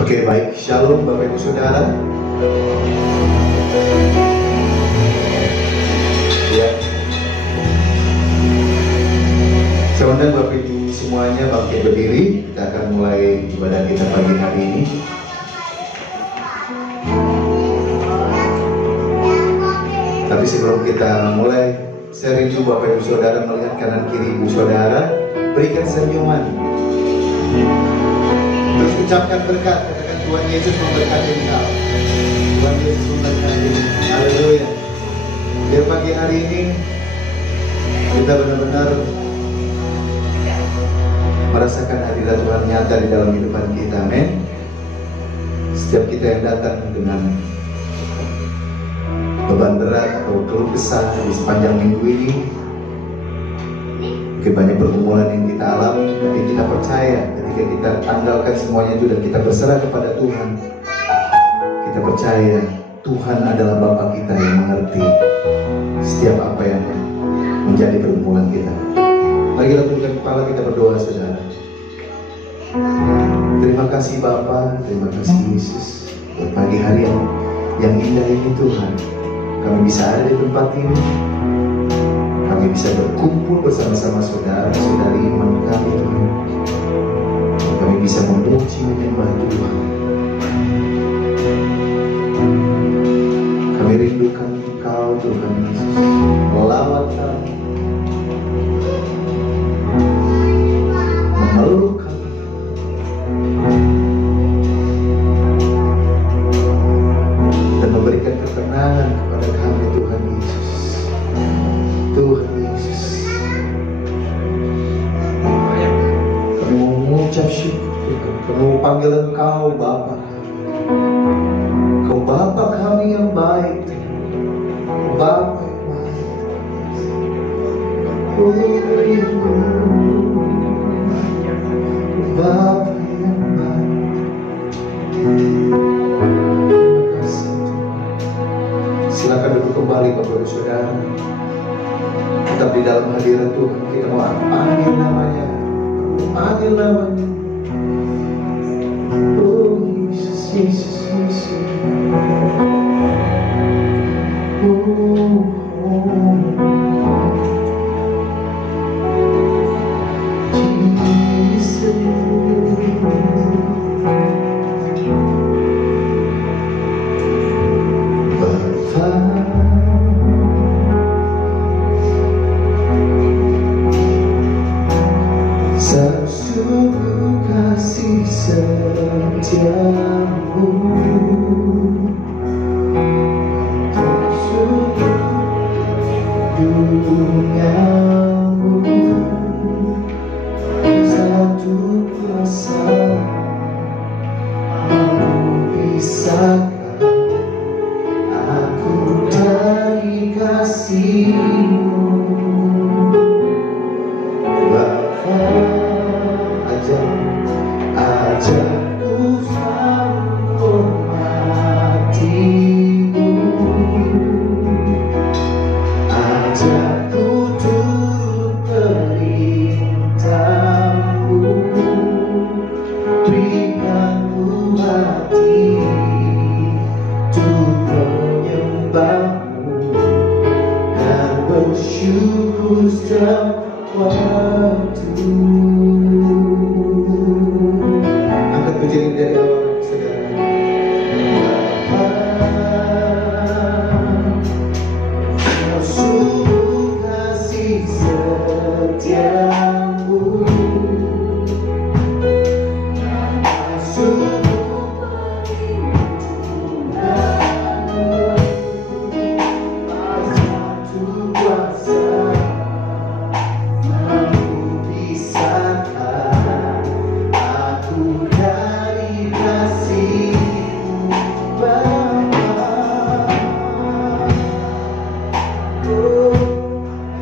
Oke, baik. Shalom Bapak Ibu Saudara. Ya. Saya undang Bapak Ibu semuanya bangkit berdiri. Kita akan mulai ibadah kita pagi hari ini. Tapi sebelum kita mulai, saya rindu Bapak Ibu Saudara melihat kanan kiri Ibu Saudara, berikan senyuman. Terus ucapkan berkat, katakan Tuhan Yesus memberkati engkau. Tuhan Yesus memberkati. Haleluya. Biar pagi hari ini kita benar-benar merasakan hadirat Tuhan nyata di dalam kehidupan kita. Amin. Setiap kita yang datang dengan beban berat atau keluh kesah di sepanjang minggu ini, mungkin banyak pergumulan yang kita alami, tapi kita percaya ketika kita tanggalkan semuanya itu dan kita berserah kepada Tuhan, kita percaya Tuhan adalah Bapa kita yang mengerti setiap apa yang menjadi pergumulan kita. Mari kita tundukkan kepala, kita berdoa, saudara. Terima kasih Bapa, terima kasih Yesus buat pagi hari yang indah ini Tuhan. Kami bisa ada di tempat ini, kami bisa berkumpul bersama-sama saudara-saudari iman kami Tuhan. Kami bisa memuji menyembah Tuhan. Kami rindukan Engkau Tuhan Yesus, melawat kami, memeluk kami, dan memberikan ketenangan kepada kami Tuhan Yesus. Tuhan Yesus, kami mau mengucap syukur Tuhan. Kami mau panggil Engkau Bapa. Engkau Bapa kami yang baik, Bapa yang baik. Bapa yang baik. Terima kasih Tuhan. Silakan duduk kembali Bapak Ibu Saudara. Tetap di dalam hadirat Tuhan. Kita mau panggil namanya, panggil namanya. Oh Yesus, Yesus, Yesus.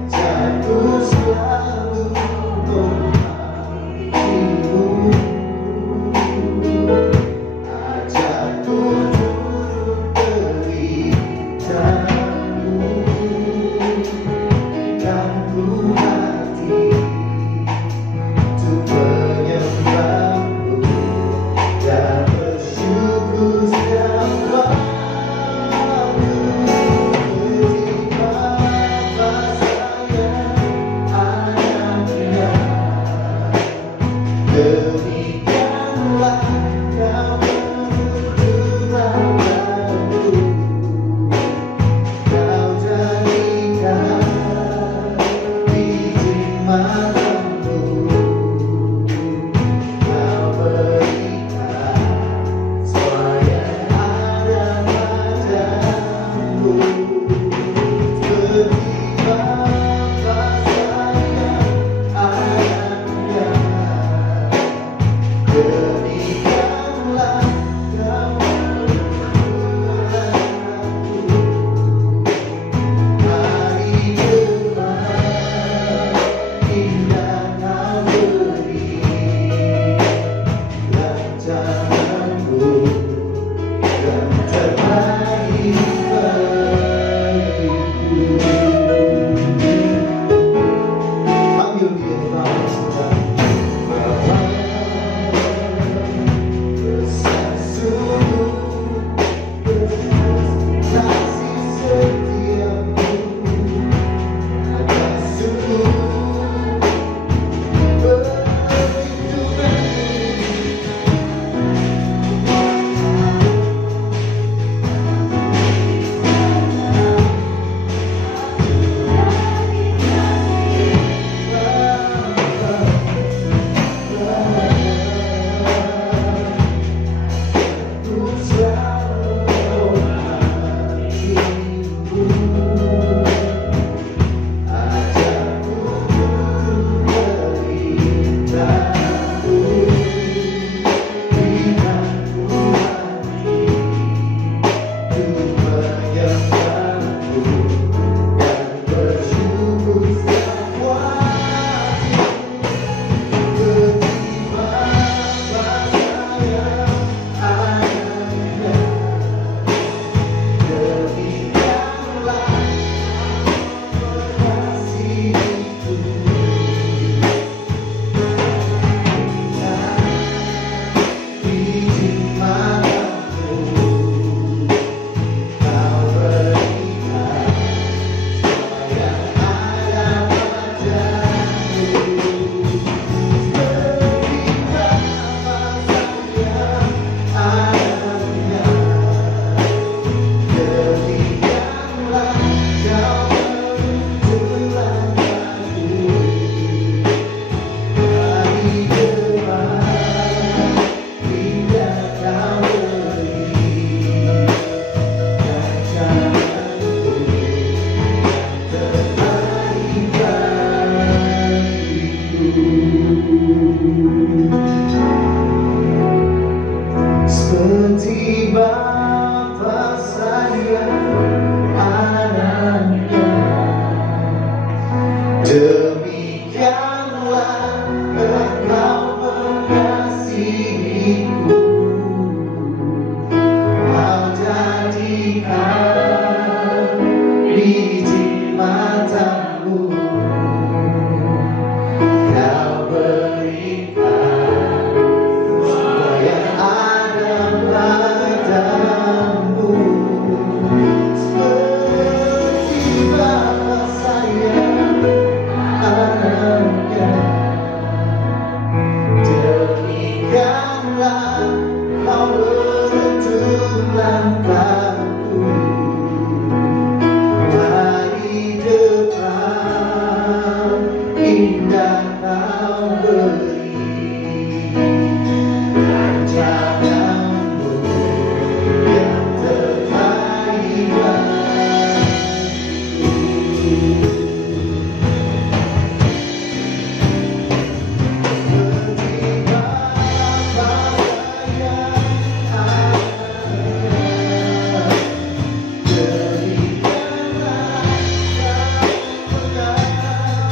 Jatuh selalu Seperti Bapa sayang anaknya, demikianlah Engkau mengasihiku. Kau jadikan biji matamu, Kau berikan semua yang ada padamu. Seperti Bapa sayang anaknya, demikianlah Kau menuntun langkahku. Hari depan indah Kau beri, rancanganmu yang terbaik bagiku. Seperti Bapa sayang anaknya, demikianlah Kau mengasihiku.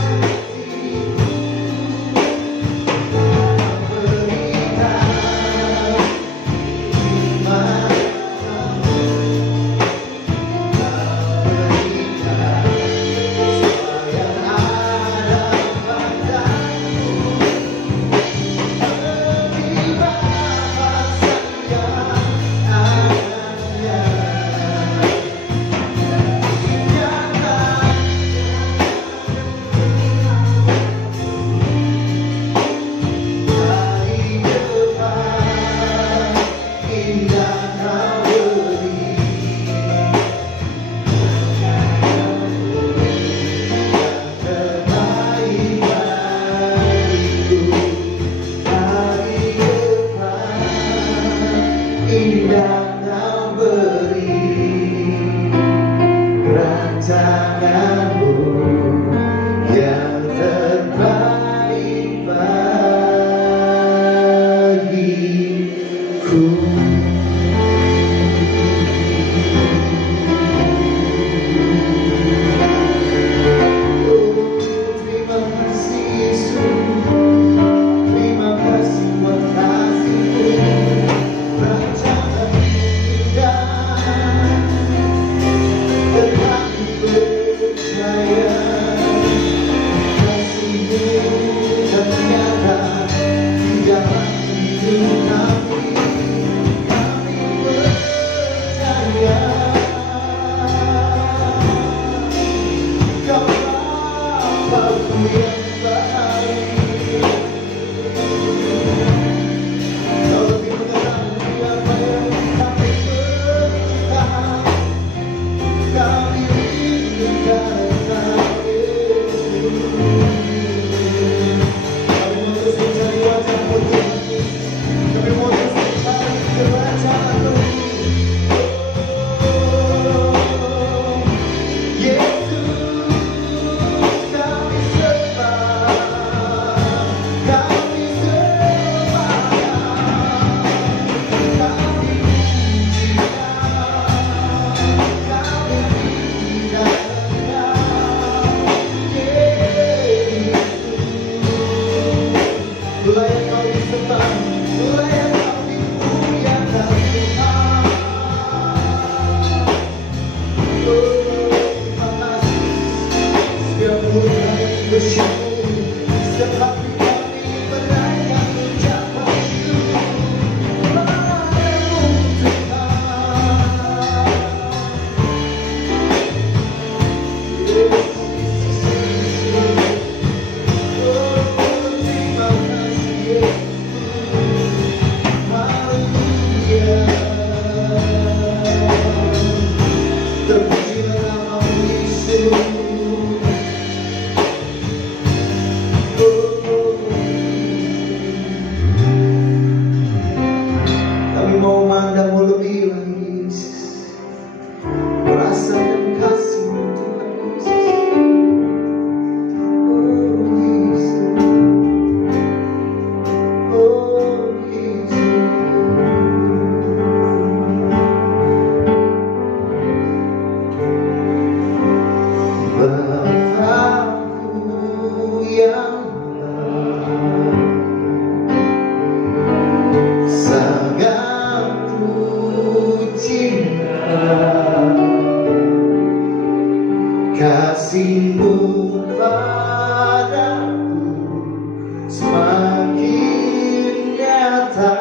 semakin nyata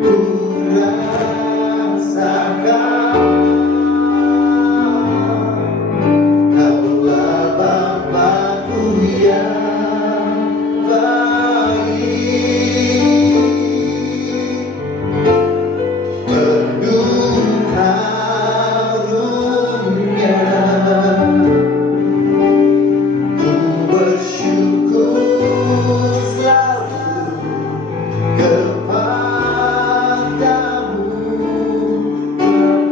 ku rasakan. Kaulah Bapa-Ku yang baik, penuh karunia. Ku bersyukur selalu kepadamu,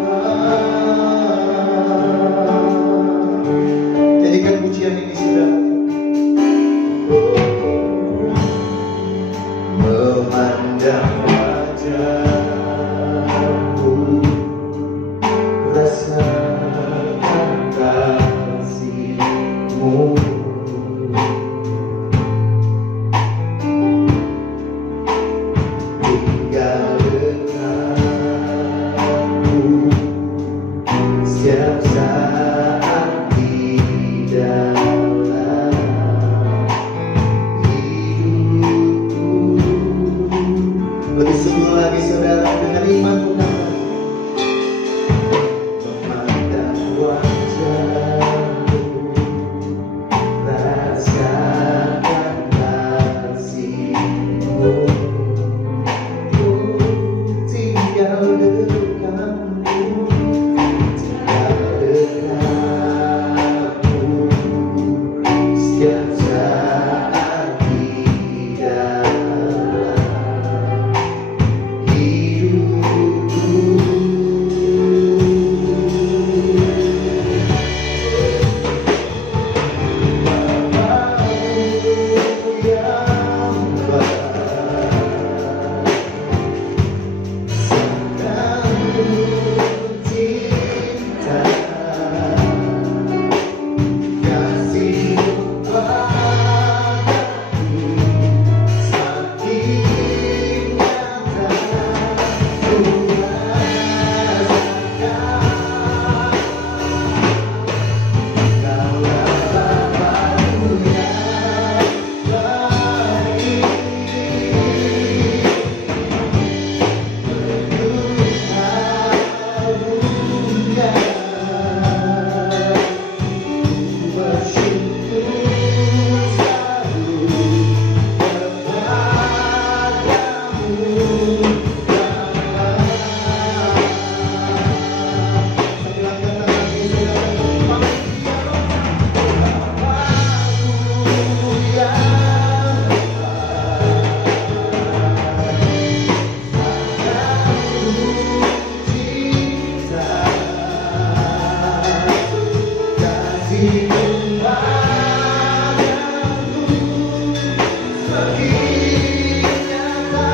Bapa. Jadikan pujian ini, saudara, memandang wajah-Mu, rasakan kasih-Mu, tinggal dekatku setiap saat di dalam hidupku. Lebih sungguh lagi, saudara, dengan iman katakan, memandang wajah-Mu, rasakan kasih-Mu, tinggal dekatmu, setiap saat di dalam hidupku. Bapa-Ku yang baik, sangkapku cinta, kasih-Mu padaku semakin nyata ku rasakan. Kaulah Bapa-Ku yang baik, penuh karunia. Ku bersyukur selalu kepadamu, Bapa. Sambil angkat tangan ini, saudara, Bapa-Ku yang cinta, kasih-Mu padaku semakin nyata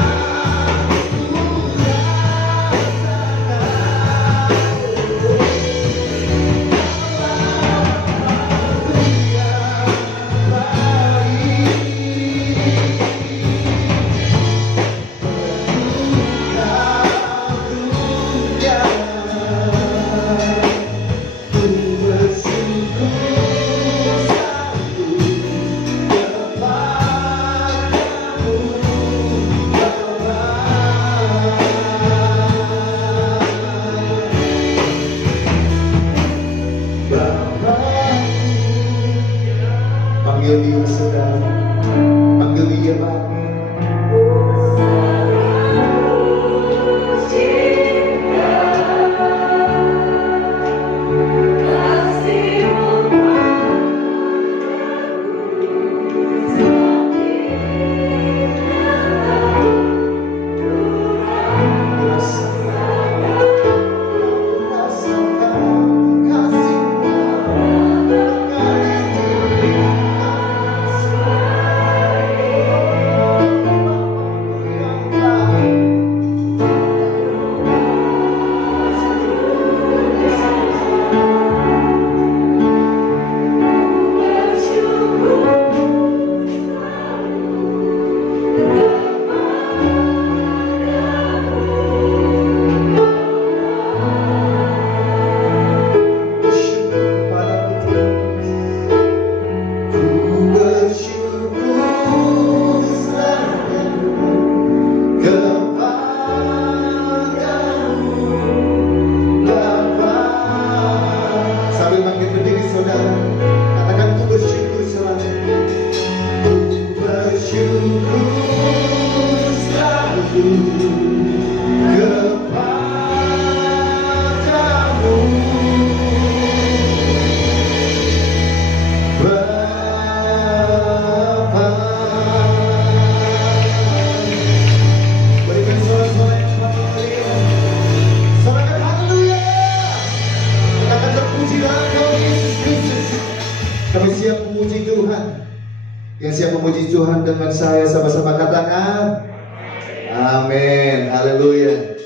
ku panggil dia, saudara, panggil dia, Bapa. Kasih-Mu Kami siap memuji Tuhan. Yang siap memuji Tuhan dengan saya sama-sama katakan amin. Haleluya.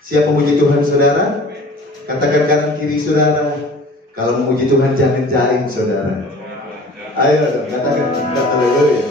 Siap memuji Tuhan saudara? Katakan kanan kiri saudara. Kalau memuji Tuhan jangan jaim saudara. Ayo katakan haleluya.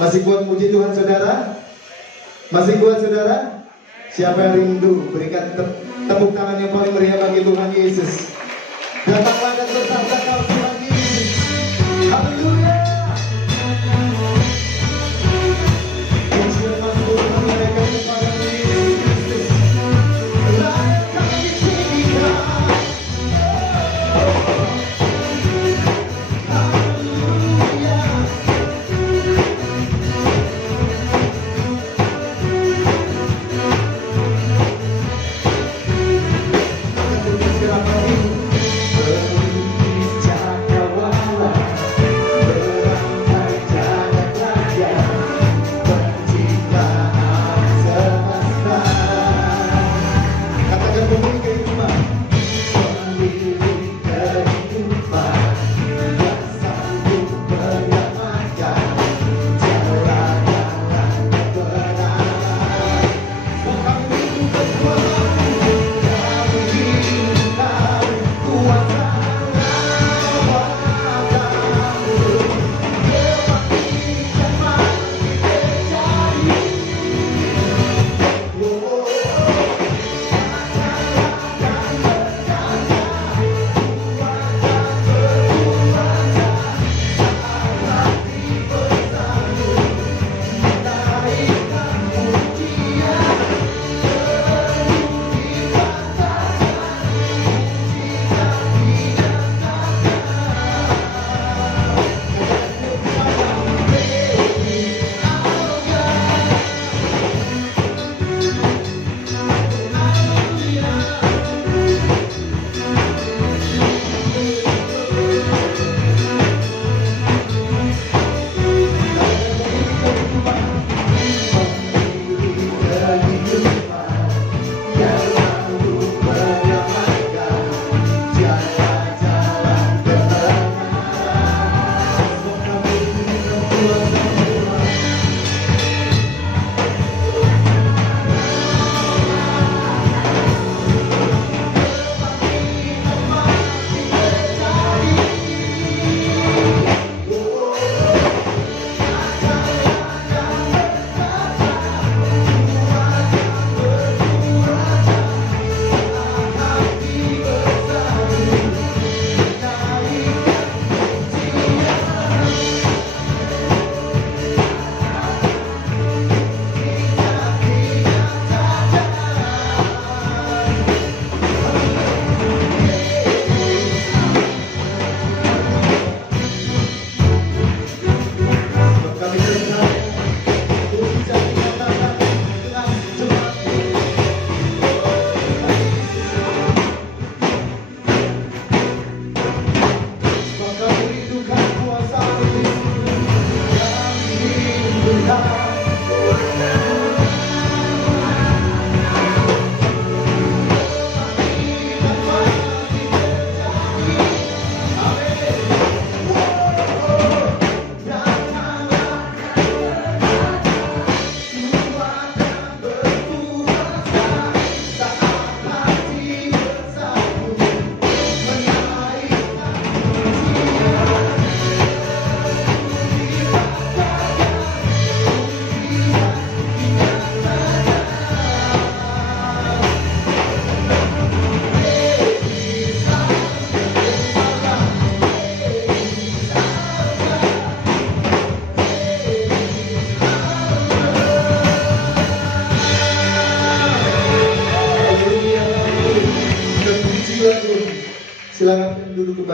Masih kuat puji Tuhan saudara? Masih kuat saudara? Siapa yang rindu? Berikan tepuk tangan yang paling meriah bagi Tuhan Yesus. Datanglah dan bertahta Tuhan Yesus. Haleluya. Berbicara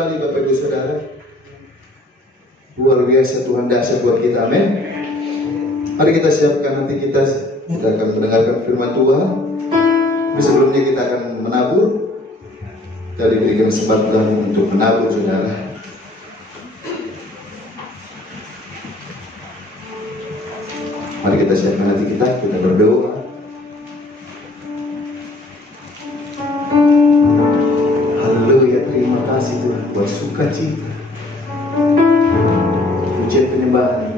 kembali Bapak Ibu Saudara. Luar biasa Tuhan dahsyat buat kita, amin. Mari kita siapkan, nanti kita akan mendengarkan firman Tuhan. Tapi sebelumnya kita akan menabur. Kita diberikan kesempatan untuk menabur, saudara. Mari kita siapkan hati kita berdoa. Haleluya, terima kasih Tuhan buat sukacita, pujian penyembahan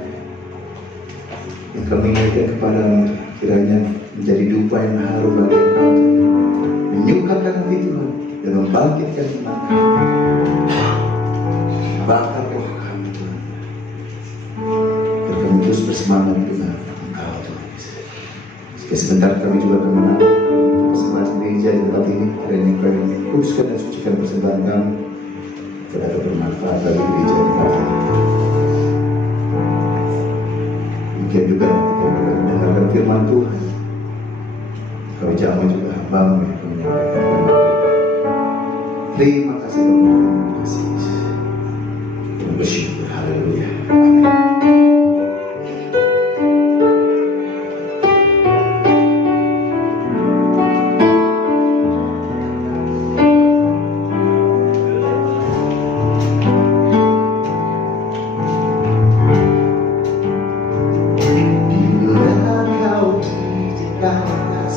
yang kami naikkan kepadamu, kiranya menjadi dupa yang harum bagi Engkau, menyukakan hati Tuhan dan membangkitkan iman kami. Bakar roh kami Tuhan, agar kami terus bersemangat dengan Engkau Tuhan. Sebentar kami juga akan menambah persembahan gereja di tempat ini. Kiranya Engkau yang kuduskan dan sucikan persembahan kami, agar dapat bermanfaat bagi gereja di tempat ini. Demikian juga kita akan mendengarkan firman Tuhan. Kami jamah juga hamba-Mu yang menyampaikan firman Tuhan. Terima kasih Bapak, terima kasih Yesus. Kita bersyukur, haleluya.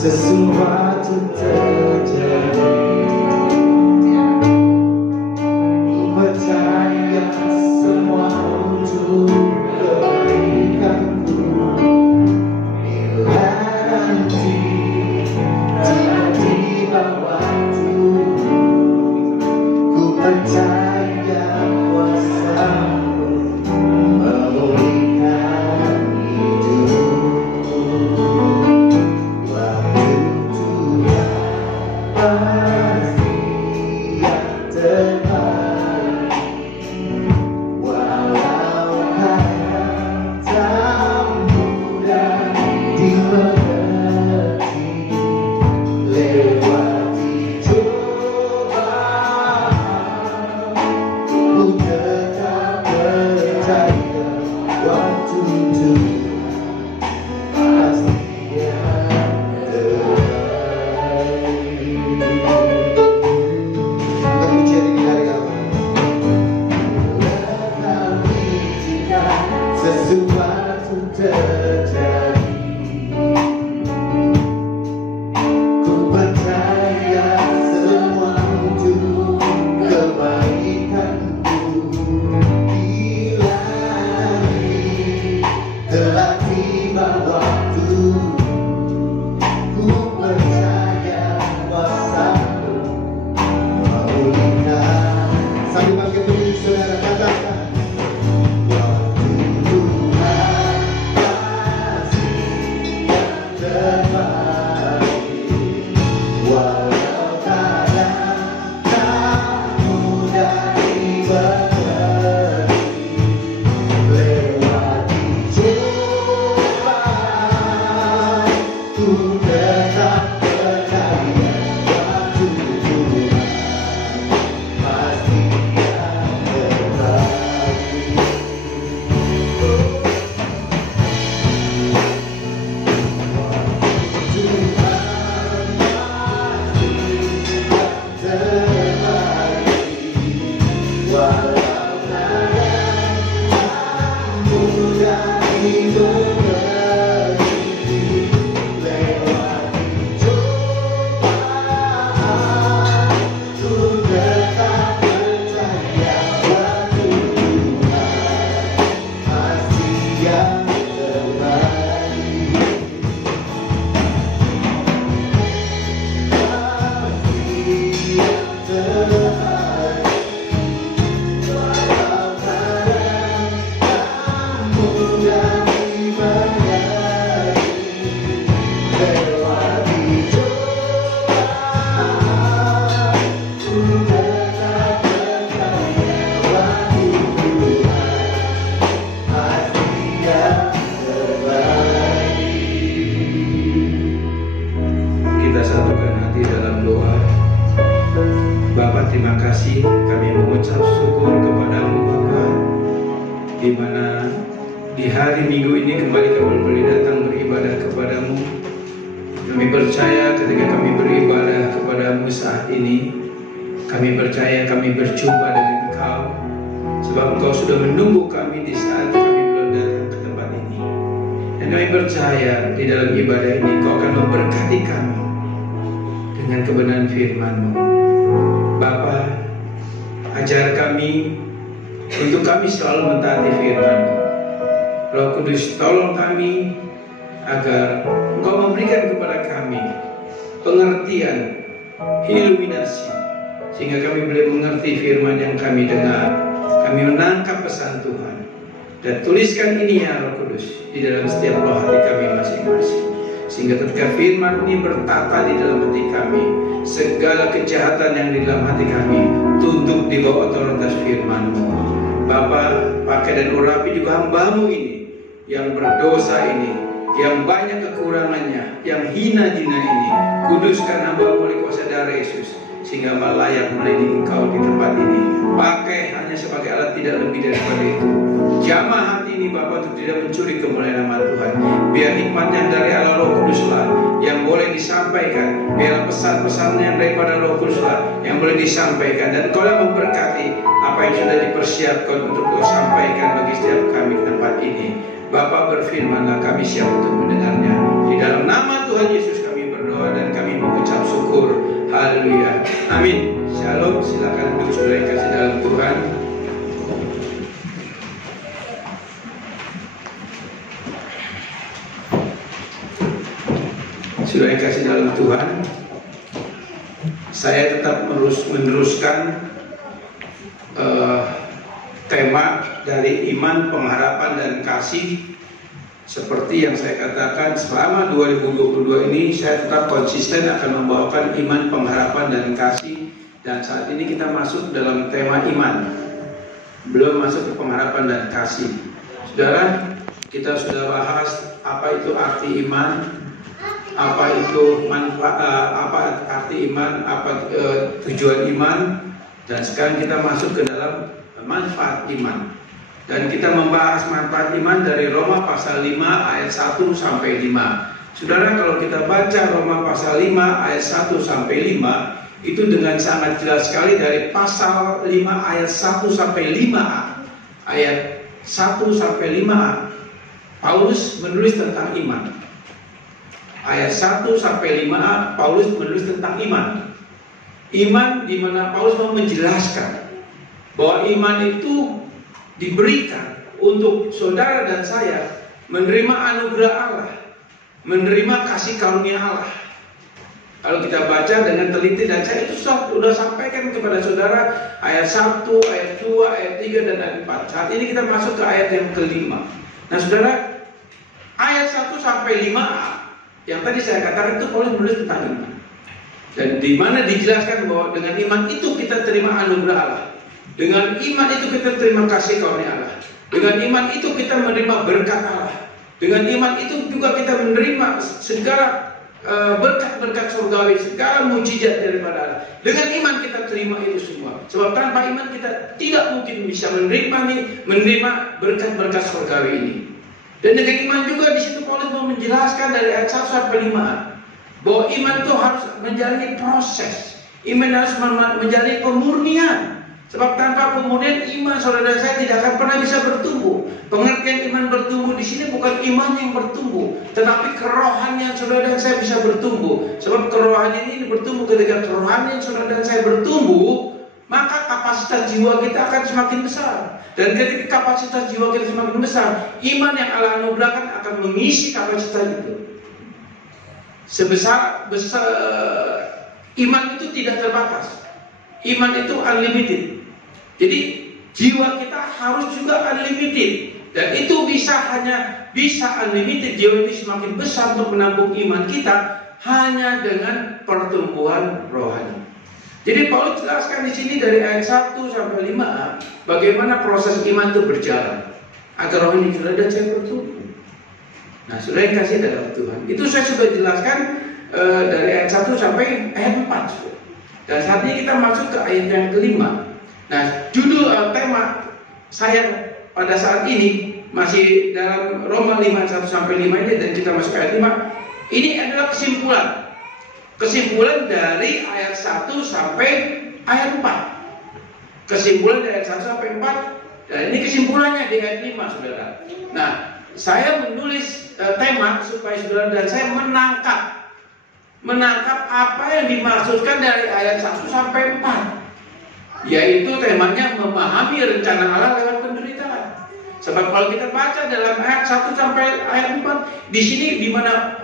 Sesuatu terjadi, ku percaya semua untuk kebaikanku. Bila nanti tiba-tiba waktu, ku percaya kuasa-Mu memulihkan hidupku. Pasti yang terbaik, walau kadang tak mudah dimengerti, lewati cobaan, ku tetap percaya waktu Tuhan pasti yang terbaik. Sesuatu terjadi, ku percaya semua untuk kebaikanku. Bila nanti telah tiba waktu, ku percaya kuasa-Mu memulihkan. Sambil bangkit berdiri, saudara, katakan. Waktu Tuhan di mana di hari Minggu ini kembali kami boleh datang beribadah kepadamu. Kami percaya ketika kami beribadah kepadamu saat ini, kami percaya kami berjumpa dengan Engkau, sebab Engkau sudah menunggu kami di saat kami belum datang ke tempat ini. Dan kami percaya di dalam ibadah ini Engkau akan memberkati kami dengan kebenaran firman-Mu. Bapa, ajar kami untuk kami selalu mentaati firman-Mu. Roh Kudus, tolong kami agar Engkau memberikan kepada kami pengertian, iluminasi, sehingga kami boleh mengerti firman yang kami dengar. Kami menangkap pesan Tuhan. Dan tuliskan ini ya Roh Kudus di dalam setiap roh hati kami masing-masing, sehingga ketika firman ini bertata di dalam hati kami, segala kejahatan yang di dalam hati kami tunduk di bawah otoritas firman-Mu. Bapa, pakai dan urapi juga hamba-Mu ini yang berdosa ini, yang banyak kekurangannya, yang hina-hina ini. Kuduskan hamba-Mu oleh kuasa darah Yesus, sehingga hamba layak melayani Engkau di tempat ini. Pakai hanya sebagai alat, tidak lebih daripada itu. Jamah hati ini Bapa untuk tidak mencuri kemuliaan nama Tuhan. Biar hikmat yang dari Allah Roh Kuduslah yang boleh disampaikan. Biar pesan-pesan yang daripada Roh Kuduslah yang boleh disampaikan. Dan Kau yang memberkati apa yang sudah dipersiapkan untuk Kau sampaikan bagi setiap kami di tempat ini. Bapa, berfirmanlah, kami siap untuk mendengarnya. Di dalam nama Tuhan Yesus kami berdoa dan kami mengucap syukur. Haleluya. Amin. Shalom. Silakan duduk saudara yang kasih dalam Tuhan. Saudara yang kasih dalam Tuhan, saya tetap meneruskan tema dari iman, pengharapan, dan kasih. Seperti yang saya katakan, selama 2022 ini saya tetap konsisten akan membawakan iman, pengharapan, dan kasih. Dan saat ini kita masuk dalam tema iman, belum masuk ke pengharapan dan kasih. Saudara, kita sudah bahas apa itu arti iman, apa itu manfaat, apa arti iman, apa tujuan iman. Dan sekarang kita masuk ke dalam manfaat iman. Dan kita membahas manfaat iman dari Roma pasal 5 ayat 1 sampai 5. Saudara, kalau kita baca Roma pasal 5 ayat 1 sampai 5, itu dengan sangat jelas sekali dari pasal 5 ayat 1 sampai 5a. Ayat 1 sampai 5a, Paulus menulis tentang iman. Ayat 1 sampai 5a, Paulus menulis tentang iman. Iman di mana Paulus mau menjelaskan bahwa iman itu diberikan untuk saudara dan saya menerima anugerah Allah, menerima kasih karunia Allah. Kalau kita baca dengan teliti, dan saya itu sudah sampaikan kepada saudara ayat 1, ayat 2, ayat 3, dan ayat 4. Saat ini kita masuk ke ayat yang kelima. Nah saudara, ayat 1 sampai 5a yang tadi saya katakan itu Paulus menulis tentang iman. Dan di mana dijelaskan bahwa dengan iman itu kita terima anugerah Allah. Dengan iman itu kita terima kasih karunia Allah. Dengan iman itu kita menerima berkat Allah. Dengan iman itu juga kita menerima segala berkat-berkat surgawi, segala mujizat daripada Allah. Dengan iman kita terima itu semua. Sebab tanpa iman kita tidak mungkin bisa menerima berkat-berkat surgawi ini. Dan dengan iman juga di situ Paulus mau menjelaskan dari ayat 1 sampai 5 bahwa iman itu harus menjalani proses. Iman harus menjalani pemurnian. Sebab tanpa pemurnian iman saudara saya tidak akan pernah bisa bertumbuh. Pengertian iman bertumbuh di sini bukan iman yang bertumbuh, tetapi kerohanian saudara dan saya bisa bertumbuh. Sebab kerohanian ini bertumbuh ketika kerohanian saudara dan saya bertumbuh, maka kapasitas jiwa kita akan semakin besar. Dan ketika kapasitas jiwa kita semakin besar, iman yang Allah anugerahkan akan mengisi kapasitas itu. Iman itu tidak terbatas. Iman itu unlimited. Jadi jiwa kita harus juga unlimited. Dan itu hanya bisa unlimited, jiwa ini semakin besar untuk menampung iman kita hanya dengan pertumbuhan rohani. Jadi Paulus jelaskan di sini dari ayat 1 sampai 5a bagaimana proses iman itu berjalan agar rohani saudara dan saya bertumbuh. Nah, saudara yang kasih dalam Tuhan, itu saya sudah jelaskan dari ayat 1 sampai ayat 4. Dan saat ini kita masuk ke ayat yang kelima. Nah, judul tema saya pada saat ini masih dalam Roma 5:1-5 ini, dan kita masuk ayat 5. Ini adalah kesimpulan dari ayat 1 sampai ayat 4. Kesimpulan dari ayat 1 sampai 4, dan ini kesimpulannya di ayat 5, saudara. Nah, saya menulis tema supaya saudara dan saya menangkap apa yang dimaksudkan dari ayat 1 sampai 4. Yaitu temanya memahami rencana Allah lewat penderitaan. Sebab kalau kita baca dalam ayat 1 sampai ayat 4, di sini di mana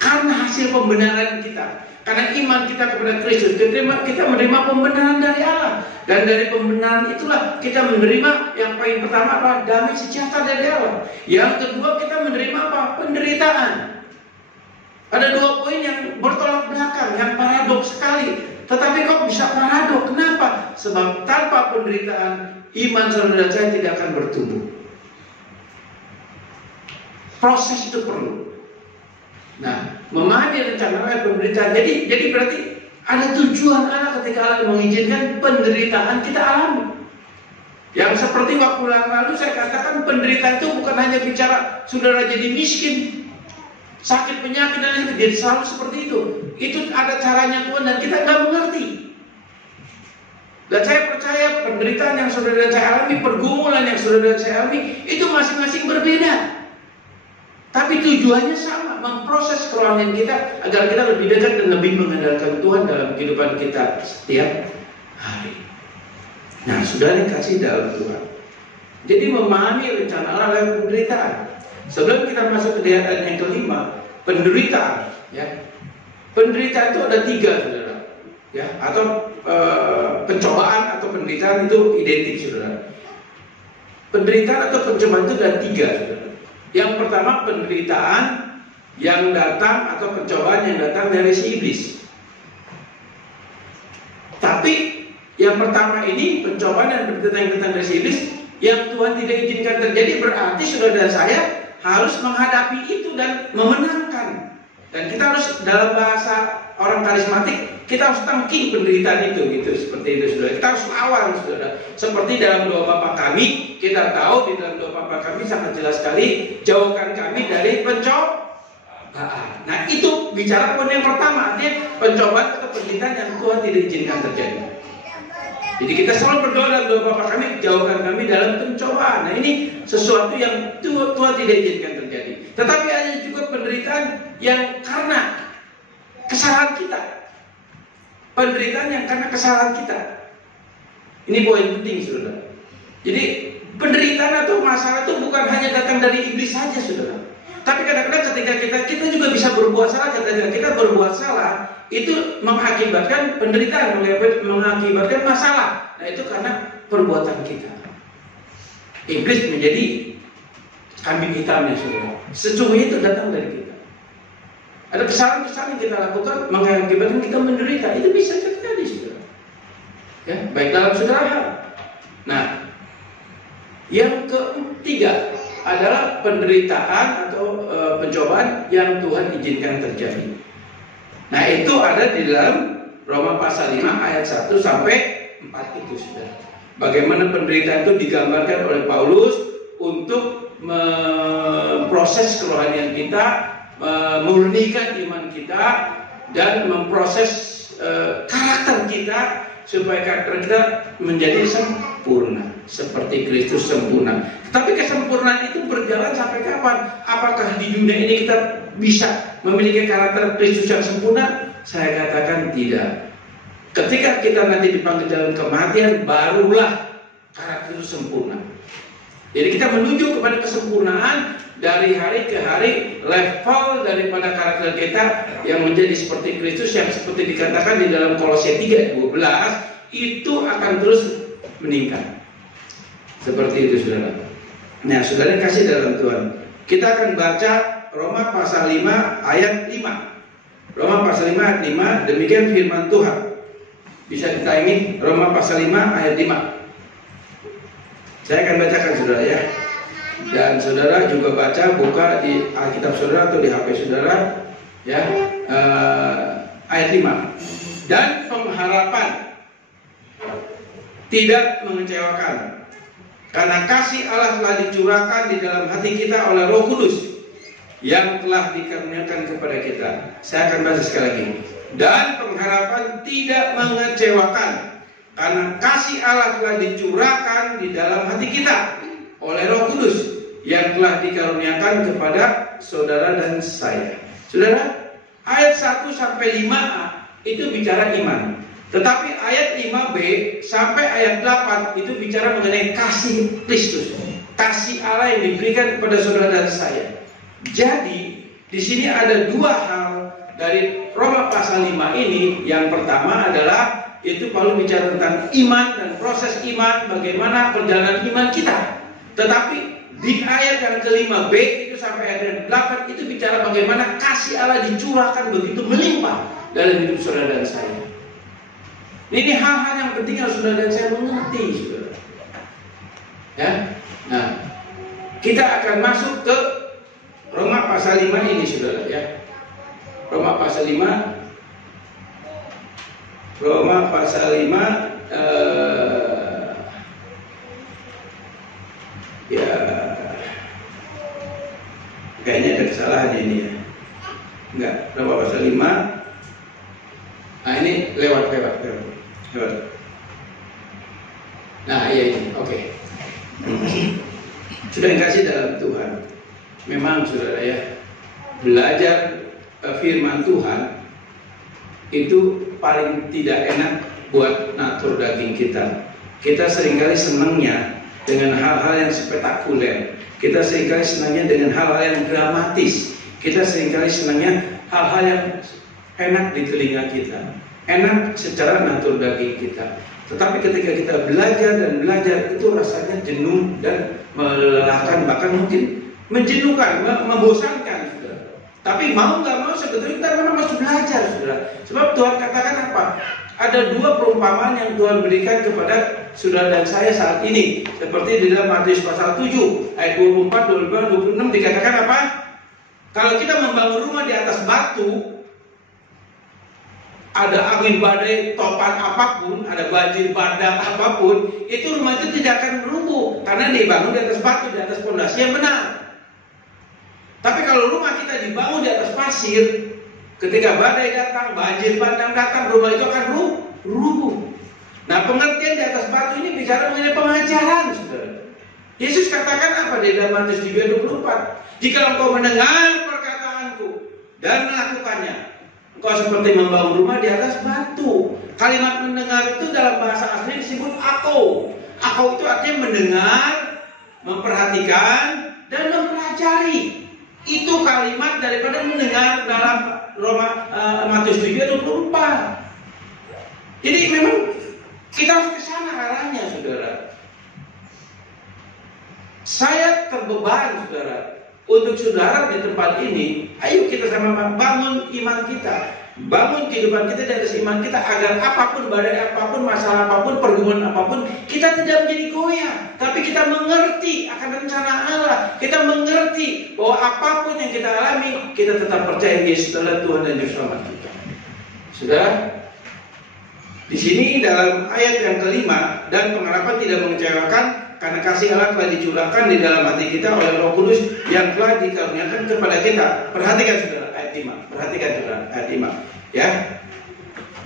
karena hasil pembenaran kita, karena iman kita kepada Kristus, kita menerima pembenaran dari Allah. Dan dari pembenaran itulah kita menerima yang paling pertama adalah damai sejahtera dari Allah. Yang kedua, kita menerima apa? Penderitaan. Ada 2 poin yang bertolak belakang, yang paradoks sekali. Tetapi kok bisa paradoks? Kenapa? Sebab tanpa penderitaan, iman saudara saya tidak akan bertumbuh. Proses itu perlu. Nah, memahami rencana Allah penderitaan. Jadi berarti ada tujuan Allah ketika Allah mengizinkan penderitaan kita alami. Yang seperti waktu lalu saya katakan, penderitaan itu bukan hanya bicara saudara jadi miskin, sakit penyakit dan lain-lain. Jadi selalu seperti itu. Itu ada caranya Tuhan dan kita nggak mengerti. Dan saya percaya penderitaan yang saudara dan saya alami, pergumulan yang saudara dan saya alami, itu masing-masing berbeda. Tapi tujuannya sama, memproses kerohanian kita agar kita lebih dekat dan lebih mengandalkan Tuhan dalam kehidupan kita setiap hari. Nah, saudara kasih dalam Tuhan. Jadi memahami rencana Allah lewat penderitaan. Sebelum kita masuk ke ayat yang kelima, penderitaan, ya. Penderitaan itu ada 3, saudara, ya, atau pencobaan atau penderitaan itu identik, saudara. Penderitaan atau pencobaan itu ada 3, saudara. Yang pertama, penderitaan yang datang atau pencobaan yang datang dari si iblis. Tapi yang pertama ini, pencobaan dan penderitaan yang datang dari si iblis, yang Tuhan tidak izinkan terjadi, berarti saudara dan saya harus menghadapi itu dan memenangkan. Dan kita harus, dalam bahasa orang karismatik, kita harus tangking penderitaan itu, gitu, seperti itu, saudara. Kita harus lawan, saudara. Seperti dalam doa Bapa kami, kita tahu di dalam doa Bapa kami sangat jelas sekali, jauhkan kami dari pencobaan. Nah, itu bicara poin yang pertama, artinya pencobaan atau penderitaan yang Tuhan tidak izinkan terjadi. Jadi kita selalu berdoa dalam doa Bapa kami, jauhkan kami dalam pencobaan. Nah, ini sesuatu yang Tuhan tidak izinkan terjadi. Tetapi ada juga penderitaan yang karena kesalahan kita. Penderitaan yang karena kesalahan kita. Ini poin penting, saudara. Jadi penderitaan atau masalah itu bukan hanya datang dari iblis saja, saudara. Tapi kadang-kadang ketika kita juga bisa berbuat salah. Ketika kita berbuat salah, itu mengakibatkan penderitaan, mengakibatkan masalah. Nah, itu karena perbuatan kita. Iblis menjadi kambing hitamnya, saudara. Sesungguhnya itu datang dari kita. Ada kesalahan-kesalahan yang kita lakukan mengakibatkan kita menderita. Itu bisa terjadi, saudara. Ya, baik dalam segala hal. Nah, yang ketiga adalah penderitaan atau pencobaan yang Tuhan izinkan terjadi. Nah, itu ada di dalam Roma pasal 5 ayat 1 sampai 4 itu, saudara. Bagaimana penderitaan itu digambarkan oleh Paulus untuk memproses kerohanian kita, memurnikan iman kita, dan memproses karakter kita supaya karakter kita menjadi sempurna seperti Kristus sempurna. Tapi kesempurnaan itu berjalan sampai kapan? Apakah di dunia ini kita bisa memiliki karakter Kristus yang sempurna? Saya katakan tidak. Ketika kita nanti dipanggil dalam kematian, barulah karakter itu sempurna. Jadi kita menuju kepada kesempurnaan dari hari ke hari, level daripada karakter kita yang menjadi seperti Kristus, yang seperti dikatakan di dalam Kolose 3:12, itu akan terus meningkat. Seperti itu, saudara. Nah, saudara kasih dalam Tuhan. Kita akan baca Roma pasal 5 ayat 5. Roma pasal 5 ayat 5, demikian firman Tuhan. Bisa ditayangi Roma pasal 5 ayat 5. Saya akan bacakan, saudara, ya. Dan saudara juga baca, buka di Alkitab saudara atau di HP saudara, ya, ayat 5. Dan pengharapan tidak mengecewakan, Karena kasih Allah telah dicurahkan di dalam hati kita oleh Roh Kudus yang telah dikaruniakan kepada kita. Saya akan baca sekali lagi. Dan pengharapan tidak mengecewakan, karena kasih Allah telah dicurahkan di dalam hati kita oleh Roh Kudus yang telah dikaruniakan kepada saudara dan saya. Saudara, ayat 1 sampai 5a itu bicara iman. Tetapi ayat 5b sampai ayat 8 itu bicara mengenai kasih Kristus, kasih Allah yang diberikan kepada saudara dan saya. Jadi di sini ada dua hal dari Roma pasal 5 ini. Yang pertama adalah itu Paulus bicara tentang iman dan proses iman, bagaimana perjalanan iman kita. Tetapi di ayat yang ke-5b itu sampai ayat yang ke-8 itu bicara bagaimana kasih Allah dicurahkan begitu melimpah dalam hidup saudara dan saya. Ini hal-hal yang penting harus saudara dan saya mengerti, saudara. Ya, nah kita akan masuk ke Roma pasal 5 ini, saudara, ya. Roma pasal 5 ya kayaknya ada kesalahan ini ya. Enggak, Roma pasal 5. Nah, ini lewat. Nah, iya ini. Oke. Sudah dikasih dalam Tuhan. Memang saudara ya, belajar firman Tuhan itu paling tidak enak buat natur daging kita. Kita seringkali senangnya dengan hal-hal yang spektakuler. Kita seringkali senangnya dengan hal-hal yang dramatis. Kita seringkali senangnya hal-hal yang enak di telinga kita, enak secara natur daging kita. Tetapi ketika kita belajar itu rasanya jenuh dan melelahkan, bahkan mungkin menjenuhkan, membosankan, saudara. Tapi mau nggak mau sebetulnya kita memang harus belajar, saudara. Sebab Tuhan katakan apa? Ada dua perumpamaan yang Tuhan berikan kepada saudara dan saya saat ini. Seperti di dalam Matius pasal 7 ayat 24, 25, 26 dikatakan apa? Kalau kita membangun rumah di atas batu, ada angin badai, topan apapun, ada banjir bandang apapun, itu rumah itu tidak akan runtuh karena dibangun di atas batu, di atas fondasi yang benar. Tapi kalau rumah kita dibangun di atas pasir, ketika badai datang, banjir bandang datang, rumah itu akan runtuh. Nah, pengertian di atas batu ini bicara mengenai pengajaran, saudara. Yesus katakan apa di dalam Matius 3:24? Jika engkau mendengar perkataanku dan melakukannya, engkau seperti membangun rumah di atas batu. Kalimat mendengar itu dalam bahasa asli disebut akau. Akau itu artinya mendengar, memperhatikan, dan mempelajari. Itu kalimat daripada mendengar dalam Matius 3:24. Jadi memang kita harus ke sana arahnya, saudara. Saya terbeban, saudara, untuk saudara di tempat ini. Ayo kita sama-sama bangun iman kita, bangun kehidupan kita dari iman kita, agar apapun badai apapun, masalah apapun, pergumulan apapun, kita tidak menjadi goyah, tapi kita mengerti akan rencana Allah. Kita mengerti bahwa apapun yang kita alami, kita tetap percaya Yesus adalah Tuhan dan Juru Selamat kita. Saudara, di sini dalam ayat yang kelima, dan pengharapan tidak mengecewakan, karena kasih Allah telah dicurahkan di dalam hati kita oleh Roh Kudus yang telah dikaruniakan kepada kita. Perhatikan saudara ayat 5. Perhatikan saudara ayat 5. Ya.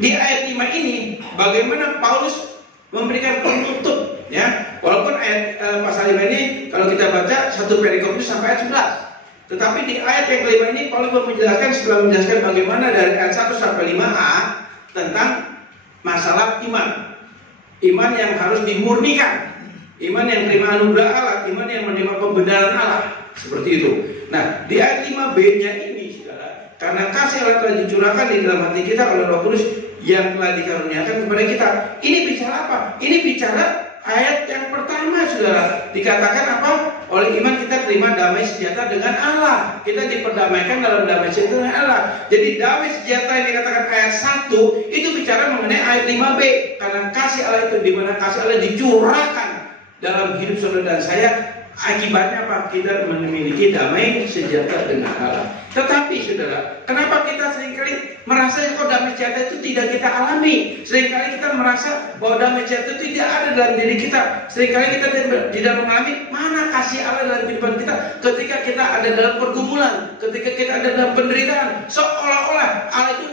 Di ayat 5 ini bagaimana Paulus memberikan penutup, ya. Walaupun ayat pasal 5 ini kalau kita baca satu perikop itu sampai ayat 11. Tetapi di ayat yang kelima ini Paulus menjelaskan, setelah menjelaskan bagaimana dari ayat 1 sampai 5a tentang masalah iman. Iman yang harus dimurnikan. Iman yang menerima anugerah Allah, iman yang menerima pembenaran Allah, seperti itu. Nah, di ayat 5b-nya ini, saudara, karena kasih Allah telah dicurahkan di dalam hati kita oleh Roh Kudus yang telah dikaruniakan kepada kita. Ini bicara apa? Ini bicara ayat yang pertama, saudara. Dikatakan apa? Oleh iman kita terima damai sejahtera dengan Allah. Kita diperdamaikan dalam damai sejahtera dengan Allah. Jadi damai sejahtera yang dikatakan ayat 1 itu bicara mengenai ayat 5b. Karena kasih Allah itu, di mana kasih Allah dicurahkan dalam hidup saudara dan saya Akibatnya apa? Kita memiliki damai sejahtera dengan Allah. Tetapi saudara, kenapa kita seringkali merasa kok damai sejahtera itu tidak kita alami? Seringkali kita merasa bahwa damai sejahtera itu tidak ada dalam diri kita. Seringkali kita tidak mengalami mana kasih Allah dalam kehidupan kita ketika kita ada dalam pergumulan, ketika kita ada dalam penderitaan. Seolah-olah Allah itu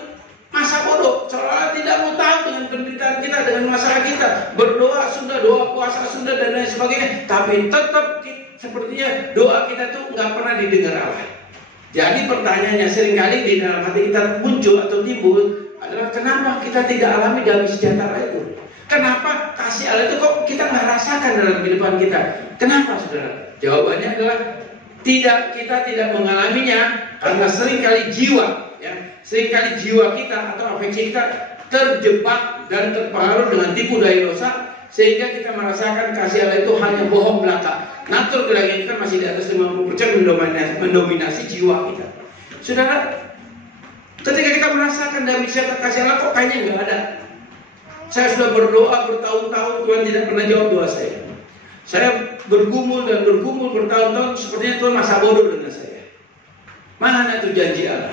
masa bodoh, seolah tidak mau tahu dengan penderitaan kita, dengan masalah kita. Berdoa sudah, doa puasa sudah, dan lain sebagainya. Tapi tetap sepertinya doa kita tuh nggak pernah didengar Allah. Jadi pertanyaannya seringkali di dalam hati kita muncul atau timbul adalah kenapa kita tidak alami damai sejahtera itu? Kenapa kasih Allah itu kok kita nggak rasakan dalam kehidupan kita? Kenapa saudara? Jawabannya adalah kita tidak mengalaminya karena seringkali jiwa, ya, seringkali jiwa kita atau afeksi kita terjebak dan terpengaruh dengan tipu daya dosa, sehingga kita merasakan kasih Allah itu hanya bohong belaka. Natur kedagingan kita masih di atas 50% mendominasi jiwa kita. Saudara, ketika kita merasakan damai sejahtera kasih Allah kok kayaknya nggak ada. Saya sudah berdoa bertahun-tahun, Tuhan tidak pernah jawab doa saya. Saya bergumul bertahun-tahun, sepertinya Tuhan masa bodoh dengan saya. Mana itu janji Allah?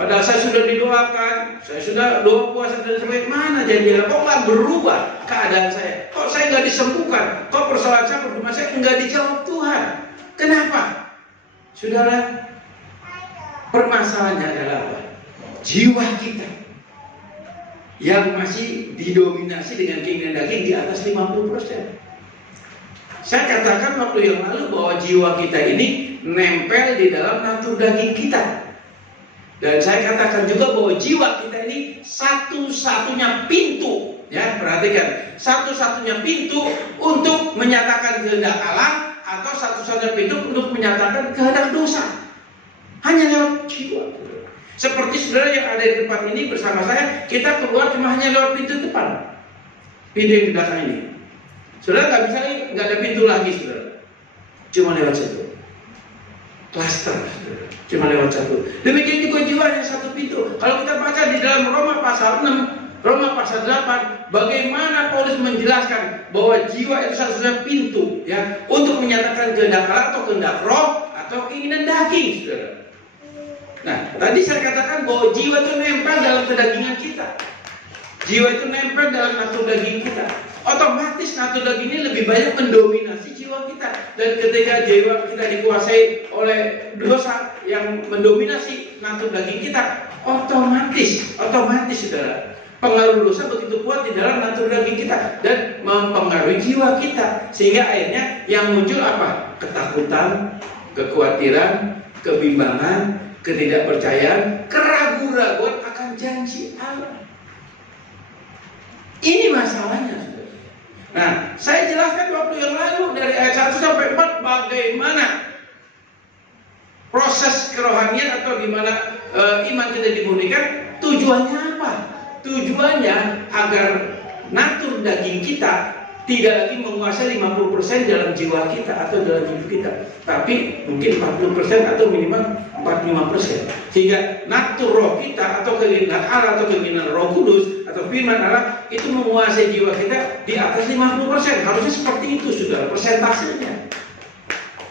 Padahal saya sudah didoakan, saya sudah doa puasa dan sebagainya. Mana janji Allah? Kok nggak berubah keadaan saya? Kok saya nggak disembuhkan? Kok persoalan saya, pergumulan saya nggak dijawab Tuhan? Kenapa? Saudara, permasalahannya adalah apa? Jiwa kita yang masih didominasi dengan keinginan daging di atas 50%. Saya katakan waktu yang lalu bahwa jiwa kita ini nempel di dalam natur daging kita. Dan saya katakan juga bahwa jiwa kita ini satu-satunya pintu, ya, perhatikan, satu-satunya pintu untuk menyatakan kehendak Allah atau satu-satunya pintu untuk menyatakan kehendak dosa. Hanya lewat jiwa. Seperti saudara yang ada di tempat ini bersama saya, kita keluar cuma hanya lewat pintu depan, pintu yang di belakang ini. Saudara nggak bisa lagi, nggak ada pintu lagi, saudara. Cuma lewat satu. Klaster, saudara. Cuma lewat satu. Demikian juga jiwanya satu pintu. Kalau kita baca di dalam Roma pasal 6, Roma pasal 8, bagaimana Paulus menjelaskan bahwa jiwa itu satu-satunya pintu, ya, untuk menyatakan kehendak Allah atau kehendak roh atau keinginan daging, saudara. Nah, tadi saya katakan bahwa jiwa itu nempel dalam kedagingan kita. Jiwa itu nempel dalam natur daging kita. Otomatis natur daging ini lebih banyak mendominasi jiwa kita. Dan ketika jiwa kita dikuasai oleh dosa yang mendominasi natur daging kita, otomatis saudara, pengaruh dosa begitu kuat di dalam natur daging kita dan mempengaruhi jiwa kita, sehingga akhirnya yang muncul apa? Ketakutan, kekhawatiran, kebimbangan, ketidakpercayaan, keraguan-raguan akan janji Allah. Ini masalahnya, saudara. Nah, saya jelaskan waktu yang lalu dari ayat 1 sampai 4 bagaimana proses kerohanian atau gimana iman kita dimurnikan. Tujuannya apa? Tujuannya agar natur daging kita tidak lagi menguasai 50% dalam jiwa kita atau dalam hidup kita, tapi mungkin 40% atau minimal 45%, sehingga natur roh kita atau keinginan Allah atau keinginan Roh Kudus atau firman Allah itu menguasai jiwa kita di atas 50%. Harusnya seperti itu, saudara, persentasenya.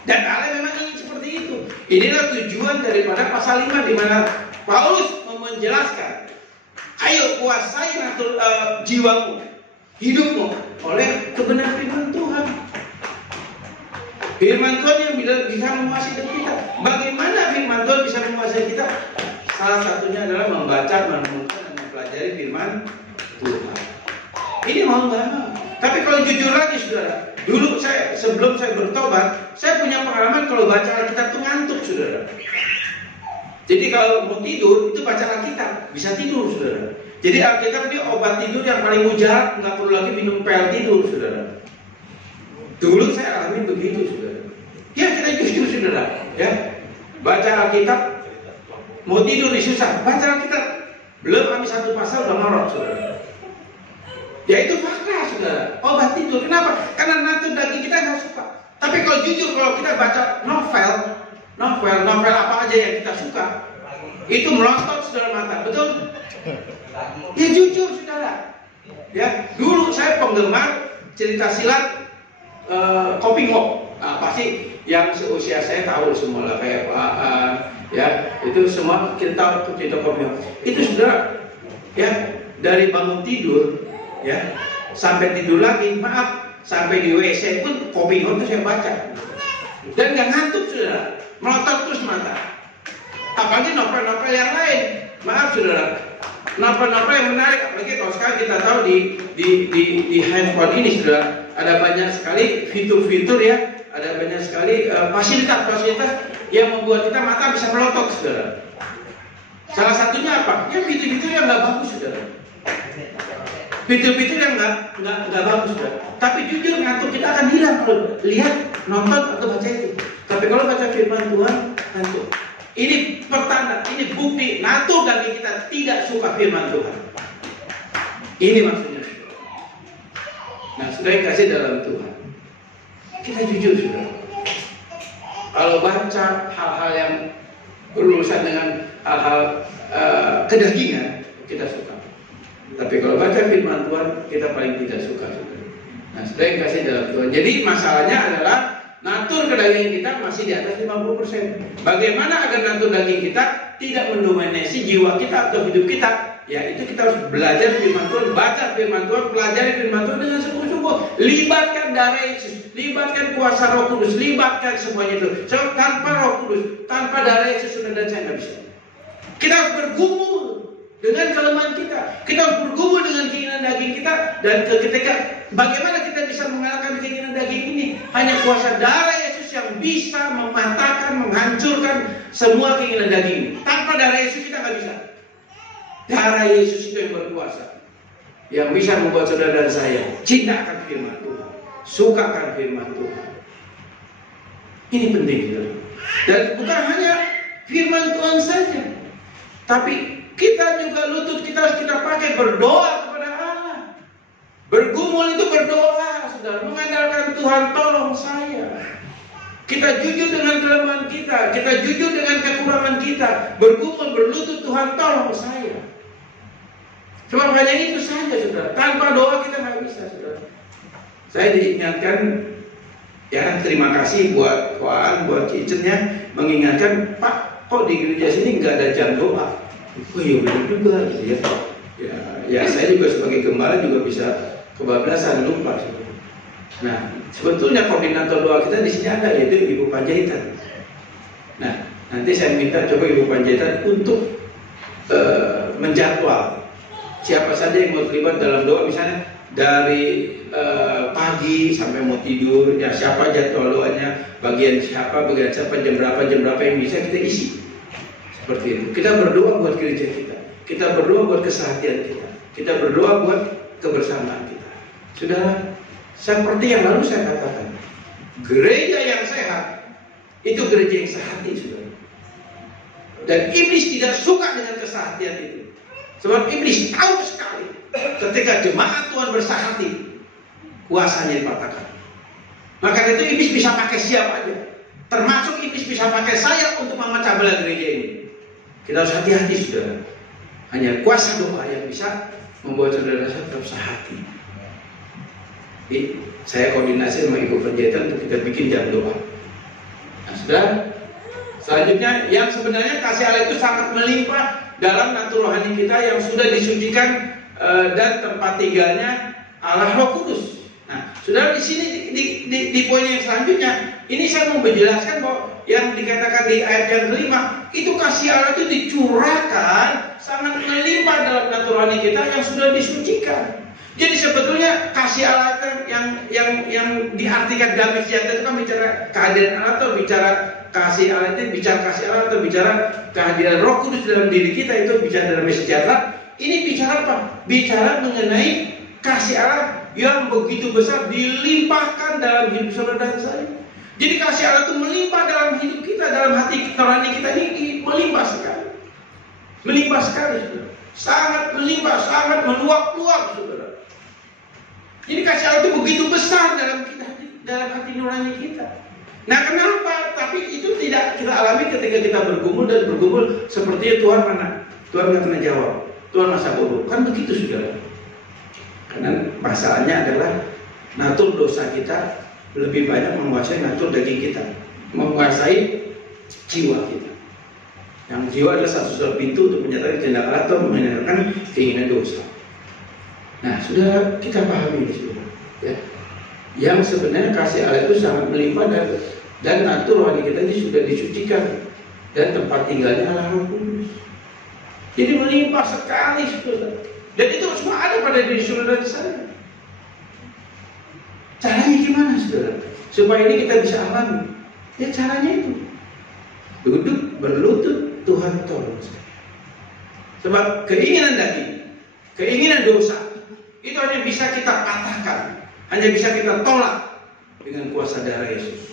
Dan Allah memang ingin seperti itu. Inilah tujuan daripada pasal 5 di mana Paulus menjelaskan, ayo kuasai natur jiwamu, hidupmu oleh kebenaran firman Tuhan. Firman Tuhan yang bisa menguasai kita. Bagaimana firman Tuhan bisa menguasai kita? Salah satunya adalah membaca, merenungkan, dan mempelajari firman Tuhan. Ini mau nggak mau. Tapi kalau jujur lagi, saudara, dulu sebelum saya bertobat, saya punya pengalaman kalau baca Alkitab itu ngantuk, saudara. Jadi kalau mau tidur itu baca Alkitab, bisa tidur, saudara. Jadi Alkitab ini obat tidur yang paling mujarab, nggak perlu lagi minum pil tidur, saudara. Dulu saya alami begitu, saudara. Ya, kita jujur, saudara. Ya, baca Alkitab, mau tidur susah. Baca Alkitab, belum habis satu pasal udah ngorok, saudara. Ya itu fakta, saudara. Obat tidur. Kenapa? Karena natur daging kita nggak suka. Tapi kalau jujur, kalau kita baca novel apa aja yang kita suka, itu melotot, saudara, mata. Betul? Ya jujur, saudara. Ya, dulu saya penggemar cerita silat Kopi Ngok. Pasti yang seusia saya tahu semua lah, kayak Pak ya, itu semua kita tahu cerita kopi. Itu sudah ya, dari bangun tidur ya sampai tidur lagi, maaf, sampai di WC pun kopi itu saya baca. Dan nggak ngantuk saudara, melotot terus mata. Apalagi novel-novel yang lain, maaf saudara, novel-novel yang menarik, apalagi kalau sekarang kita tahu di handphone ini saudara, ada banyak sekali fitur-fitur ya, ada banyak sekali fasilitas-fasilitas yang membuat kita mata bisa melotot saudara. Salah satunya apa? Ya fitur-fitur yang nggak bagus saudara. Fitur-fitur yang nggak bagus saudara. Tapi jujur ngantuk kita akan hilang kalau lihat, nonton atau baca itu. Tapi kalau baca firman Tuhan, ngantuk. Ini pertanda, ini bukti natur daging kita tidak suka firman Tuhan. Ini maksudnya. Nah, sudah yang kasih dalam Tuhan, kita jujur sudah. Kalau baca hal-hal yang berurusan dengan hal-hal kedagingan, kita suka. Tapi kalau baca firman Tuhan, kita paling tidak suka. Nah, sudah yang kasih dalam Tuhan. Jadi masalahnya adalah natur kedagingan kita masih di atas 50%. Bagaimana agar natur daging kita tidak mendominasi jiwa kita atau hidup kita? Ya, itu kita harus belajar firman Tuhan, baca firman Tuhan, pelajari firman Tuhan dengan sungguh-sungguh. Libatkan darah Yesus, libatkan kuasa Roh Kudus, libatkan semuanya itu. So, tanpa Roh Kudus, tanpa darah Yesus, saudara dan saya nggak bisa. Kita harus bergumul dengan kelemahan kita. Kita harus bergumul dengan keinginan daging kita. Dan ketika bagaimana kita bisa mengalahkan keinginan daging ini? Hanya kuasa darah Yesus yang bisa mematahkan, menghancurkan semua keinginan daging ini. Tanpa darah Yesus kita nggak bisa. Darah Yesus itu yang berkuasa, yang bisa membuat saudara dan saya cintakan firman Tuhan, sukakan firman Tuhan. Ini penting, saudara. Dan bukan hanya firman Tuhan saja, tapi kita juga lutut kita harus kita pakai berdoa kepada Allah. Bergumul itu berdoa, saudara, mengandalkan Tuhan, tolong saya. Kita jujur dengan kelemahan kita, kita jujur dengan kekurangan kita, bergumul berlutut, Tuhan tolong saya. Cuma hanya itu saja, saudara. Tanpa doa kita nggak bisa, saudara. Saya diingatkan, ya terima kasih buat Tuan, buat kitchennya mengingatkan, Pak, kok di gereja sini nggak ada jam doa? Oh iya benar juga, gitu ya. Ya saya juga sebagai gembala juga bisa kebablasan, lupa. Saudara. Nah, sebetulnya koordinator doa kita di sini ada, yaitu Ibu Panjaitan. Nah, nanti saya minta coba Ibu Panjaitan untuk menjadwal siapa saja yang mau terlibat dalam doa, misalnya dari pagi sampai mau tidur, ya siapa jadwal doanya, bagian siapa, jam berapa yang bisa kita isi. Seperti itu. Kita berdoa buat gereja kita berdoa buat kesehatan kita berdoa buat kebersamaan kita. Saudara, seperti yang lalu saya katakan, gereja yang sehat itu gereja yang sehati, saudara. Dan iblis tidak suka dengan kesehatan itu. Sebab iblis tahu sekali ketika jemaat Tuhan bersahati, kuasanya dipatahkan. Maka itu iblis bisa pakai siapa aja, termasuk iblis bisa pakai saya untuk memecah belah gereja ini. Kita harus hati-hati, saudara. Hanya kuasa doa yang bisa membuat saudara saya tetap sehati. Jadi, saya koordinasi sama Ibu Panjaitan untuk kita bikin jam doa. Nah, saudara, selanjutnya yang sebenarnya kasih Allah itu sangat melimpah dalam natur rohani kita yang sudah disucikan dan tempat tinggalnya Allah Roh Kudus. Nah, saudara, di sini di poin yang selanjutnya, ini saya mau menjelaskan bahwa yang dikatakan di ayat yang kelima, itu kasih Allah itu dicurahkan sangat melimpah dalam natur rohani kita yang sudah disucikan. Jadi sebetulnya kasih Allah yang diartikan damai sejahtera itu kan bicara kehadiran Allah atau bicara kasih Allah itu bicara kasih Allah atau bicara kehadiran Roh Kudus dalam diri kita itu bicara damai sejahtera. Ini bicara apa? Bicara mengenai kasih Allah yang begitu besar dilimpahkan dalam hidup saudara dan saya. Jadi kasih Allah itu melimpah dalam hidup kita, dalam hati nurani kita ini melimpah sekali. Melimpah sekali, saudara. Sangat melimpah, sangat meluap-luap, saudara. Jadi kasih Allah itu begitu besar dalam hati nurani kita. Nah, kenapa? Tapi itu tidak kita alami ketika kita bergumul dan bergumul seperti Tuhan mana? Tuhan nggak pernah jawab. Tuhan masa bodoh. Kan begitu, saudara. Karena masalahnya adalah natur dosa kita lebih banyak menguasai ngatur daging kita, menguasai jiwa kita. Yang jiwa adalah satu-satunya pintu untuk menyatakan kehendak Allah atau menyatakan keinginan dosa. Nah, saudara, kita pahami ini, saudara. Ya. Yang sebenarnya kasih Allah itu sangat melimpah dan natur rohani kita ini sudah disucikan dan tempat tinggalnya Allah Roh Kudus. Jadi melimpah sekali, saudara. Dan itu semua ada pada diri saudara dan saya. Caranya gimana, saudara? Supaya ini kita bisa alami. Ya caranya itu. Duduk berlutut, Tuhan tolong saya. Sebab keinginan daging, keinginan dosa, itu hanya bisa kita patahkan, hanya bisa kita tolak dengan kuasa darah Yesus.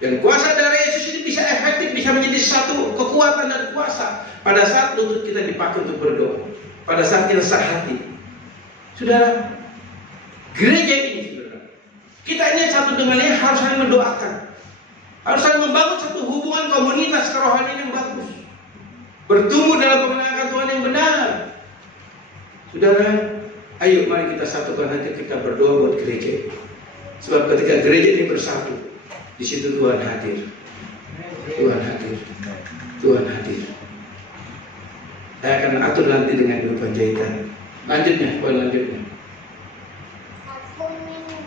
Dan kuasa darah Yesus ini bisa efektif, bisa menjadi satu kekuatan dan kuasa pada saat lutut kita dipakai untuk berdoa, pada saat kita sehati. Saudara, gereja ini, saudara, kita ini satu dengan lain harus saling mendoakan, harus saling membangun satu hubungan komunitas kerohanian yang bagus, bertumbuh dalam pengenalan Tuhan yang benar. Saudara, ayo mari kita satukan hati kita berdoa buat gereja. Sebab ketika gereja ini bersatu, di situ Tuhan hadir. Tuhan hadir. Tuhan hadir. Saya akan atur nanti dengan dua penjahitan. Lanjutnya, poin lanjutnya.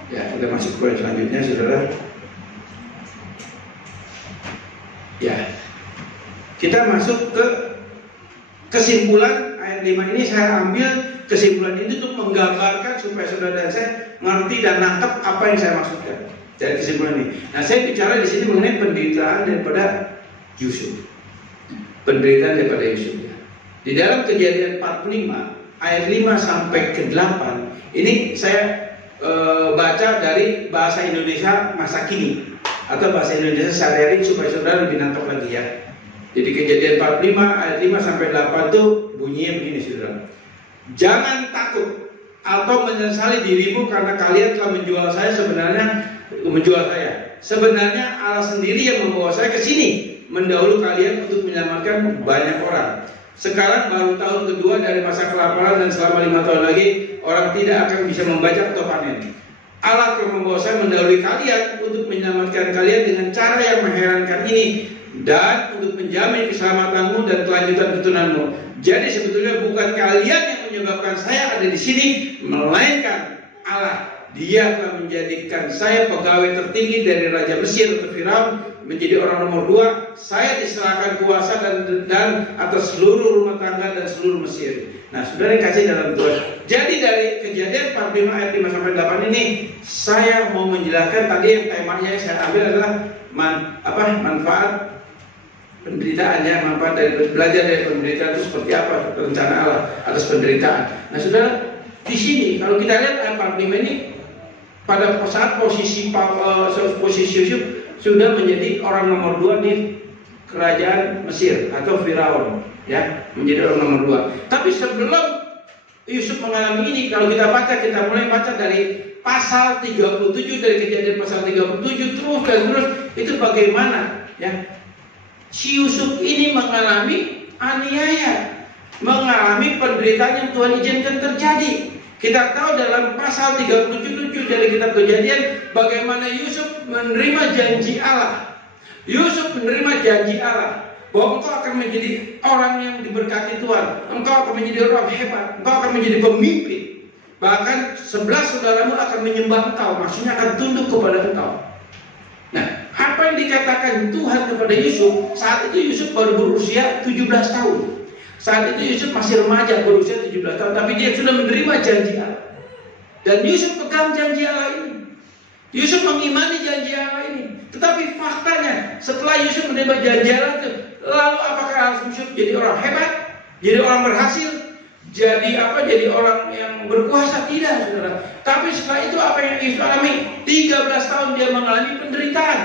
Ya, kita masuk poin selanjutnya, saudara. Ya, kita masuk ke kesimpulan ayat 5 ini. Saya ambil kesimpulan ini untuk menggambarkan supaya saudara dan saya ngerti dan nangkep apa yang saya maksudkan dari kesimpulan ini. Nah, saya bicara di sini mengenai penderitaan daripada Yusuf. Penderitaan daripada Yusuf. Di dalam Kejadian 45 ayat 5 sampai ke 8 ini saya baca dari bahasa Indonesia masa kini atau bahasa Indonesia sehari-hari supaya saudara lebih nangkep lagi ya. Jadi Kejadian 45 ayat 5 sampai 8 itu bunyinya begini, saudara. Jangan takut atau menyesali dirimu karena kalian telah menjual saya. Sebenarnya Allah sendiri yang membawa saya ke sini mendahulu kalian untuk menyelamatkan banyak orang. Sekarang baru tahun kedua dari masa kelaparan dan selama 5 tahun lagi orang tidak akan bisa membajak atau panen. Allah telah membawa saya mendahului kalian untuk menyelamatkan kalian dengan cara yang mengherankan ini dan untuk menjamin keselamatanmu dan kelanjutan keturunanmu. Jadi sebetulnya bukan kalian yang menyebabkan saya ada di sini, melainkan Allah. Dia telah menjadikan saya pegawai tertinggi dari Raja Mesir atau Firaun, menjadi orang nomor 2. Saya diserahkan kuasa dan atas seluruh rumah tangga dan seluruh Mesir. Nah, saudara yang kasih dalam Tuhan. Jadi dari Kejadian 45 ayat 5 sampai 8 ini saya mau menjelaskan tadi yang temanya yang saya ambil adalah manfaat penderitaannya, manfaat dari belajar dari penderitaan itu seperti apa, rencana Allah atas penderitaan. Nah, saudara, di sini kalau kita lihat ayat 45 ini pada saat posisi Yusuf sudah menjadi orang nomor 2 di kerajaan Mesir atau Firaun, ya, menjadi orang nomor 2. Tapi sebelum Yusuf mengalami ini, kalau kita mulai baca dari pasal 37, dari Kejadian pasal 37 terus itu bagaimana, ya, si Yusuf ini mengalami aniaya, mengalami penderitaan yang Tuhan izinkan terjadi. Kita tahu dalam pasal 37 dari kitab Kejadian bagaimana Yusuf menerima janji Allah. Yusuf menerima janji Allah bahwa engkau akan menjadi orang yang diberkati Tuhan, engkau akan menjadi orang hebat, engkau akan menjadi pemimpin. Bahkan 11 saudaramu akan menyembah engkau, maksudnya akan tunduk kepada engkau. Nah, apa yang dikatakan Tuhan kepada Yusuf, saat itu Yusuf baru berusia 17 tahun. Saat itu Yusuf masih remaja, berusia 17 tahun, tapi dia sudah menerima janji Allah. Dan Yusuf pegang janji Allah ini. Yusuf mengimani janji Allah ini. Tetapi faktanya, setelah Yusuf menerima janji Allah itu, lalu apakah Yusuf jadi orang hebat? Jadi orang berhasil? Jadi orang yang berkuasa? Tidak, saudara. Tapi setelah itu apa yang Yusuf alami? 13 tahun dia mengalami penderitaan.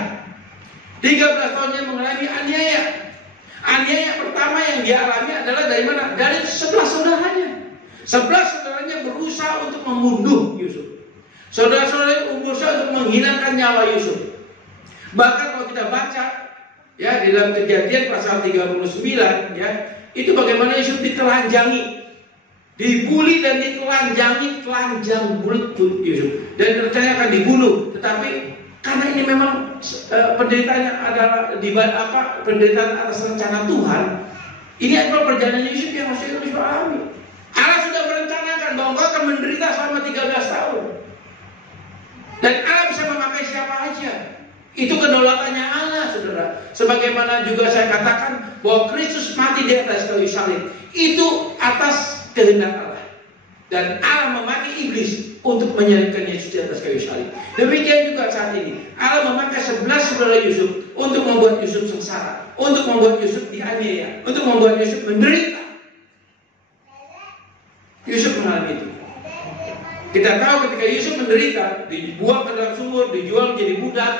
13 tahun dia mengalami aniaya. Aniaya pertama yang dia alami adalah dari mana? Dari 11 saudaranya. 11 saudaranya berusaha untuk membunuh Yusuf. Saudara-saudaranya berusaha untuk menghilangkan nyawa Yusuf. Bahkan kalau kita baca ya di dalam Kejadian pasal 39 ya, itu bagaimana Yusuf ditelanjangi, dibuli dan ditelanjangi, telanjang bulat Yusuf, dan rencananya akan dibunuh. Tetapi Karena ini memang penderitaannya adalah penderitaan atas rencana Tuhan. Ini adalah perjalanan Yusuf yang harus Yusuf alami. Allah sudah merencanakan bahwa engkau akan menderita selama 13 tahun. Dan Allah bisa memakai siapa aja. Itu kedaulatannya Allah, saudara. Sebagaimana juga saya katakan bahwa Kristus mati di atas kayu salib. Itu atas kehendak Allah. Dan Allah memakai iblis untuk menyalibkan Yesus di atas kayu salib. Demikian juga saat ini Allah memakai 11 saudara Yusuf untuk membuat Yusuf sengsara, untuk membuat Yusuf dianiaya, untuk membuat Yusuf menderita. Yusuf mengalami itu. Kita tahu ketika Yusuf menderita, dibuang ke dalam sumur, dijual menjadi budak,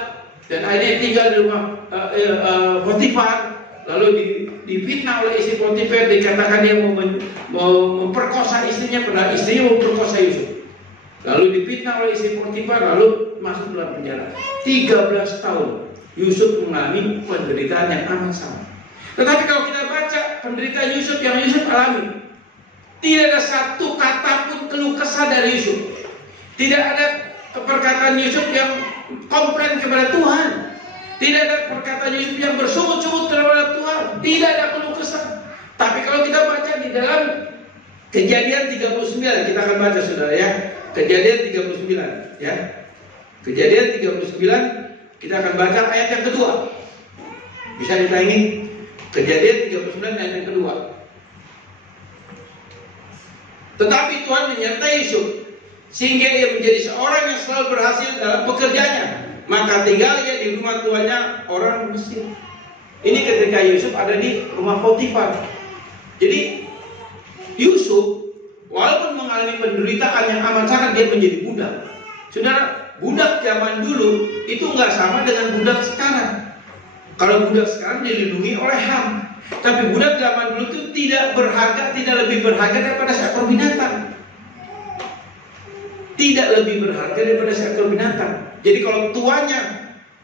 dan akhirnya tinggal di rumah Potifar, lalu difitnah oleh istri Potifar, dikatakan dia mau memperkosa istrinya, padahal istrinya mau memperkosa Yusuf. Lalu difitnah oleh istri Potifar, lalu masuk dalam penjara. 13 tahun Yusuf mengalami penderitaan yang amat sama. Tetapi kalau kita baca penderitaan Yusuf yang Yusuf alami, tidak ada satu kata pun keluh kesah dari Yusuf. Tidak ada perkataan Yusuf yang komplain kepada Tuhan. Tidak ada perkataan Yusuf yang bersungut-sungut kepada Tuhan. Tidak ada keluh kesah. Tapi kalau kita baca di dalam Kejadian 39, kita akan baca saudara ya. Kejadian 39 ya. Kejadian 39 kita akan baca ayat yang kedua. Bisa ditayangi? Kejadian 39 ayat yang kedua. Tetapi Tuhan menyertai Yusuf sehingga ia menjadi seorang yang selalu berhasil dalam pekerjaannya. Maka tinggal ia di rumah tuannya orang Mesir. Ini ketika Yusuf ada di rumah Potifar. Jadi Yusuf walaupun mengalami penderitaan yang amat sangat, dia menjadi budak. Saudara, budak zaman dulu itu nggak sama dengan budak sekarang. Kalau budak sekarang dilindungi oleh HAM, tapi budak zaman dulu itu tidak berharga, tidak lebih berharga daripada seekor binatang. Tidak lebih berharga daripada seekor binatang. Jadi kalau tuannya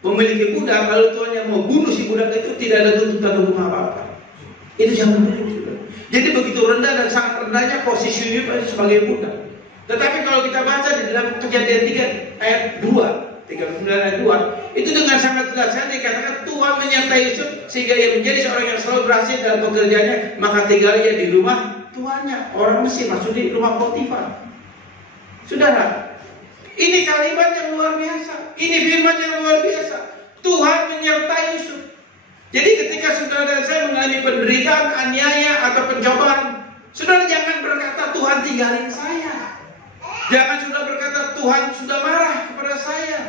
memiliki budak, lalu tuannya mau bunuh si budak itu, tidak ada tuntutan hukum apa-apa. Itu zaman dulu. Jadi begitu rendah dan sangat rendahnya posisi Yusuf sebagai budak. Tetapi kalau kita baca di dalam Kejadian 3 ayat 2, 39 ayat 2, itu dengan sangat jelas dikatakan Tuhan menyertai Yusuf sehingga ia menjadi seorang yang selalu berhasil dalam pekerjaannya, maka tinggal ia di rumah tuannya orang Mesir, maksudnya di rumah Potifar. Saudara, ini kalimat yang luar biasa, ini firman yang luar biasa. Tuhan menyertai Yusuf. Jadi ketika saudara dan saya mengalami penderitaan, aniaya atau pencobaan, saudara jangan berkata Tuhan tinggalin saya. Jangan sudah berkata Tuhan sudah marah kepada saya.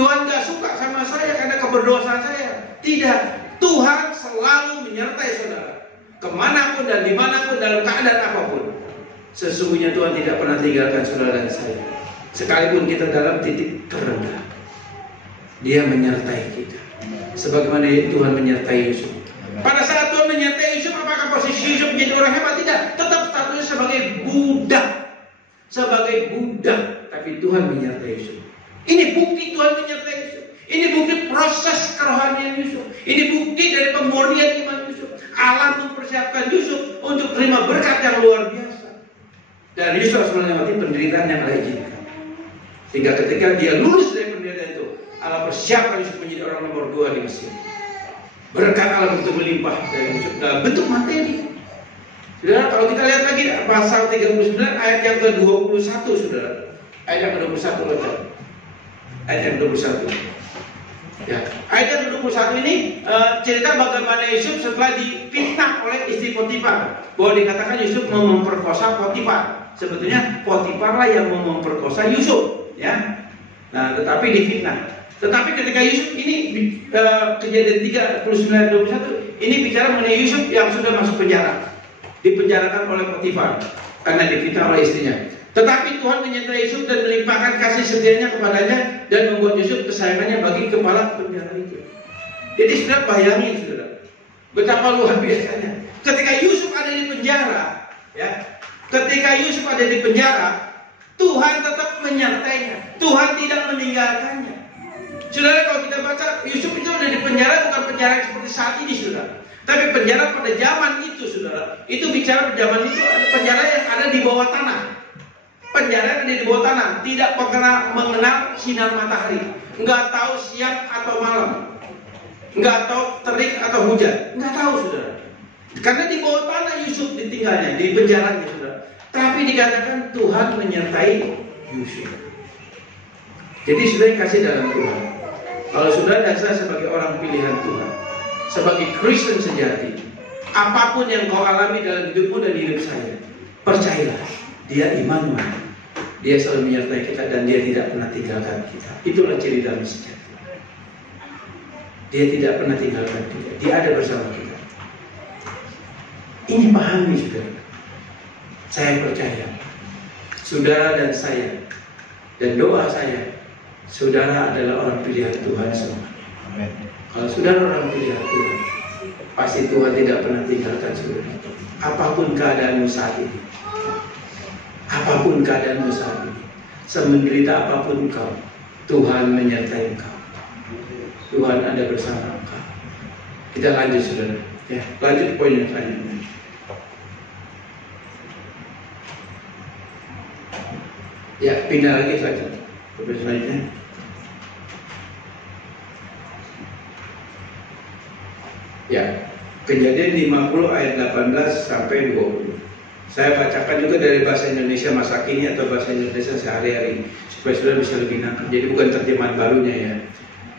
Tuhan gak suka sama saya karena keberdosaan saya. Tidak, Tuhan selalu menyertai saudara. Kemanapun dan dimanapun dalam keadaan apapun. Sesungguhnya Tuhan tidak pernah tinggalkan saudara dan saya. Sekalipun kita dalam titik terendah, Dia menyertai kita. Sebagaimana Tuhan menyertai Yusuf. Pada saat Tuhan menyertai Yusuf, apakah posisi Yusuf menjadi orang hebat? Tidak. Tetap statusnya sebagai budak. Sebagai budak. Tapi Tuhan menyertai Yusuf. Ini bukti Tuhan menyertai Yusuf. Ini bukti proses kerohanian Yusuf. Ini bukti dari pemurnian iman Yusuf. Allah mempersiapkan Yusuf untuk terima berkat yang luar biasa. Dan Yusuf harus melewati penderitaan yang Allah izinkan. Sehingga ketika dia lulus dari penderitaan itu, Allah persiapkan Yusuf menjadi orang nomor 2 di Mesir. Berkat Allah begitu melimpah dari Yusuf dalam bentuk materi. Saudara, kalau kita lihat lagi pasal 39 ayat yang ke-21, saudara. Ayat yang ke-21 saudara. Ayat yang ke-21. Ya, ayat yang ke-21 ini cerita bagaimana Yusuf setelah difitnah oleh istri Potifar, bahwa dikatakan Yusuf mau memperkosa Potifar. Sebetulnya Potifarlah yang mau memperkosa Yusuf, ya. Nah, tetapi difitnah. Tetapi ketika Yusuf ini Kejadian 39-21 ini bicara mengenai Yusuf yang sudah masuk penjara, dipenjarakan oleh Potifar karena difitnah oleh istrinya. Tetapi Tuhan menyertai Yusuf dan melimpahkan kasih setianya kepadanya dan membuat Yusuf kesayangannya bagi kepala penjara itu. Jadi saudara bayangin saudara, betapa luar biasanya. Ketika Yusuf ada di penjara, ya, ketika Yusuf ada di penjara, Tuhan tetap menyertainya. Tuhan tidak meninggalkannya. Saudara, kalau kita baca Yusuf itu ada di penjara, bukan penjara seperti saat ini, saudara. Tapi penjara pada zaman itu, saudara, itu bicara zaman itu ada penjara yang ada di bawah tanah. Penjara yang ada di bawah tanah, tidak mengenal sinar matahari. nggak tahu siang atau malam, nggak tahu terik atau hujan, nggak tahu saudara. Karena di bawah tanah Yusuf ditinggalnya, di penjaranya saudara. Tapi dikatakan Tuhan menyertai Yusuf. Jadi saudara yang kasih dalam Tuhan, kalau saudara dan saya sebagai orang pilihan Tuhan, sebagai Kristen sejati, apapun yang kau alami dalam hidupmu dan hidup saya, percayalah, Dia Immanuel. Dia selalu menyertai kita dan Dia tidak pernah tinggalkan kita. Itulah ciri damai sejati. Dia tidak pernah tinggalkan kita. Dia ada bersama kita. Ini pahami saudara. Saya percaya, saudara dan saya, dan doa saya, saudara adalah orang pilihan Tuhan semua. Amin. Kalau saudara orang pilihan Tuhan, pasti Tuhan tidak pernah tinggalkan saudara. Apapun keadaanmu saat ini, apapun keadaanmu saat ini, semenderita apapun engkau, Tuhan menyertai engkau. Tuhan ada bersama engkau. Kita lanjut saudara. Ya, lanjut poin yang selanjutnya. Ya, pindah lagi saja. Poin selanjutnya. Ya, Kejadian 50 ayat 18 sampai 20. Saya bacakan juga dari bahasa Indonesia masa kini atau bahasa Indonesia sehari-hari supaya saudara bisa lebih nangkep. Jadi bukan terjemahan barunya ya.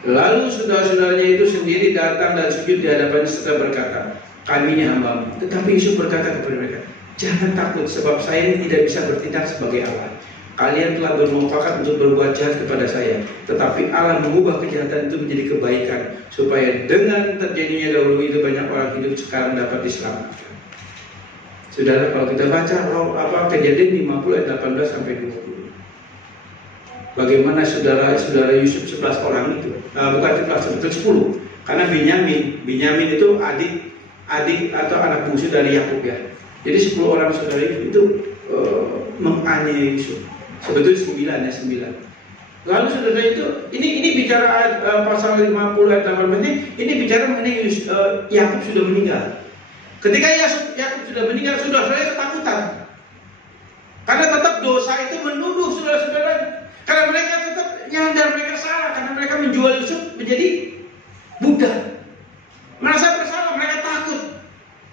Lalu saudara-saudaranya itu sendiri datang dan sujud di hadapannya serta berkata, kami ini hamba-Mu. Tetapi Yusuf berkata kepada mereka, jangan takut sebab saya ini tidak bisa bertindak sebagai Allah. Kalian telah bermufakat untuk berbuat jahat kepada saya, tetapi Allah mengubah kejahatan itu menjadi kebaikan, supaya dengan terjadinya dahulu itu banyak orang hidup sekarang dapat diselamatkan. Saudara, kalau kita baca Kejadian 50 ayat 18 sampai 20, bagaimana saudara Yusuf 11 orang itu, bukan 11, betul 10, karena Binyamin itu adik atau anak bungsu dari Yakub ya. Jadi 10 orang saudara itu menganiaya Yusuf. Sebetulnya 9. Lalu saudara itu, ini bicara pasal 50 ayat 18 ini bicara mengenai Yakub sudah meninggal. Ketika Yakub sudah meninggal, saudara-saudara ketakutan. Karena tetap dosa itu menuduh saudara-saudara. Karena mereka tetap nyadar mereka salah, karena mereka menjual Yusuf menjadi budak. Merasa bersalah, mereka takut.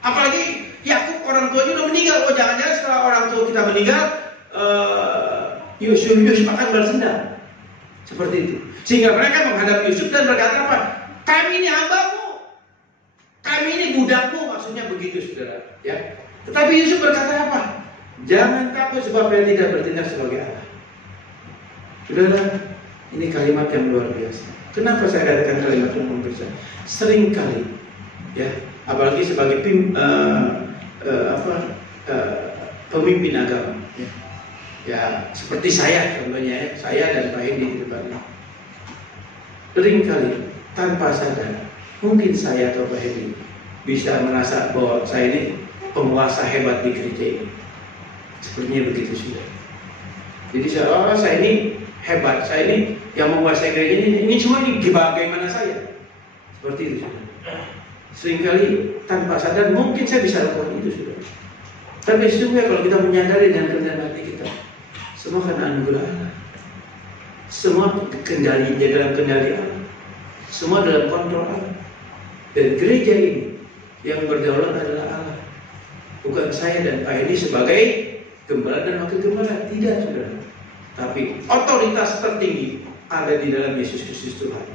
Apalagi Yakub orang tuanya sudah meninggal. Oh jangan-jangan setelah orang tua kita meninggal, Yusuf akan bersendam. Seperti itu. Sehingga mereka menghadap Yusuf dan berkata apa? Kami ini hamba-Mu, kami ini budak-Mu. Maksudnya begitu saudara ya. Tetapi Yusuf berkata apa? Jangan takut sebab saya tidak bertindak sebagai Allah. Saudara, ini kalimat yang luar biasa. Kenapa saya katakan kalimat yang luar biasa? Sering kali ya, apalagi sebagai pemimpin agama ya, seperti saya contohnya ya, saya dan Pak Hendi di depan ini. Sering kali tanpa sadar, mungkin saya atau Pak Hendi bisa merasa bahwa saya ini penguasa hebat di gereja ini. Sepertinya begitu sudah. Jadi saya ini hebat, saya ini yang menguasai gereja ini semua ini bagaimana saya? Seperti itu sudah. Seringkali tanpa sadar mungkin saya bisa lakukan itu sudah. Tapi sesungguhnya kalau kita menyadari dan kerendahan hati kita, semua karena anugerah Allah. Semua dalam kendali Allah. Semua dalam kontrol Allah. Dan gereja ini yang berdaulat adalah Allah. Bukan saya dan Pak ini sebagai gembala dan wakil gembala. Tidak saudara. Tapi otoritas tertinggi ada di dalam Yesus Kristus Tuhan.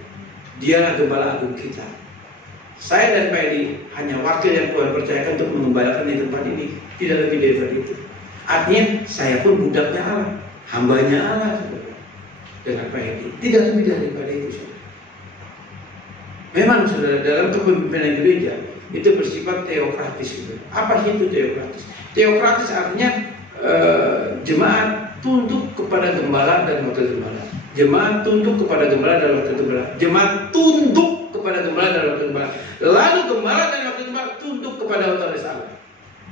Dialah gembala agung kita. Saya dan Pak Edi hanya wakil yang Tuhan percayakan untuk mengembalakan di tempat ini. Tidak lebih daripada itu. Artinya saya pun budaknya Allah, hambanya Allah saudara. Dengan Pak Edi. Tidak lebih daripada itu saudara. Memang saudara, dalam kepemimpinan gereja itu bersifat teokratis saudara. Apa sih itu teokratis? Teokratis artinya jemaat tunduk kepada gembala dan wakil gembala. Jemaat tunduk kepada gembala dan wakil gembala. Jemaat tunduk kepada gembala dan wakil gembala. Lalu gembala dan wakil gembala tunduk kepada otoritas Allah.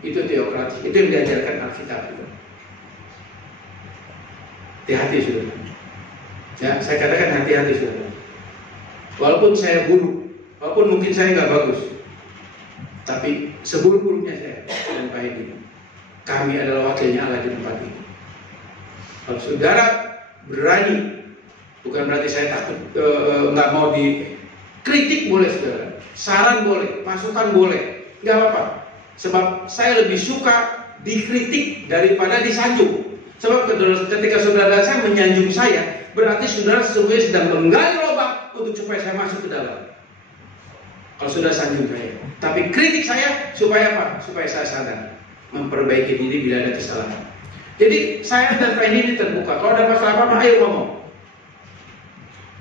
Itu teokratis. Itu yang diajarkan Alkitab. Hati-hati saudara. Ya, saya katakan hati-hati saudara. Walaupun saya buruk, walaupun mungkin saya nggak bagus, tapi seburuk-buruknya saya dan Pak Hendi, kami adalah wakilnya Allah di tempat ini. Kalau saudara berani Bukan berarti saya takut nggak mau dikritik, boleh saudara, saran boleh, masukan boleh, nggak apa-apa. Sebab saya lebih suka dikritik daripada disanjung. Sebab ketika saudara saya menyanjung saya, berarti saudara sesungguhnya sedang menggali lubang untuk supaya saya masuk ke dalam. Kalau sudah sanjung saya, tapi kritik saya supaya apa? Supaya saya sadar, memperbaiki diri bila ada kesalahan. Jadi saya dan Pak ini terbuka. Kalau ada masalah apa, ayo ngomong.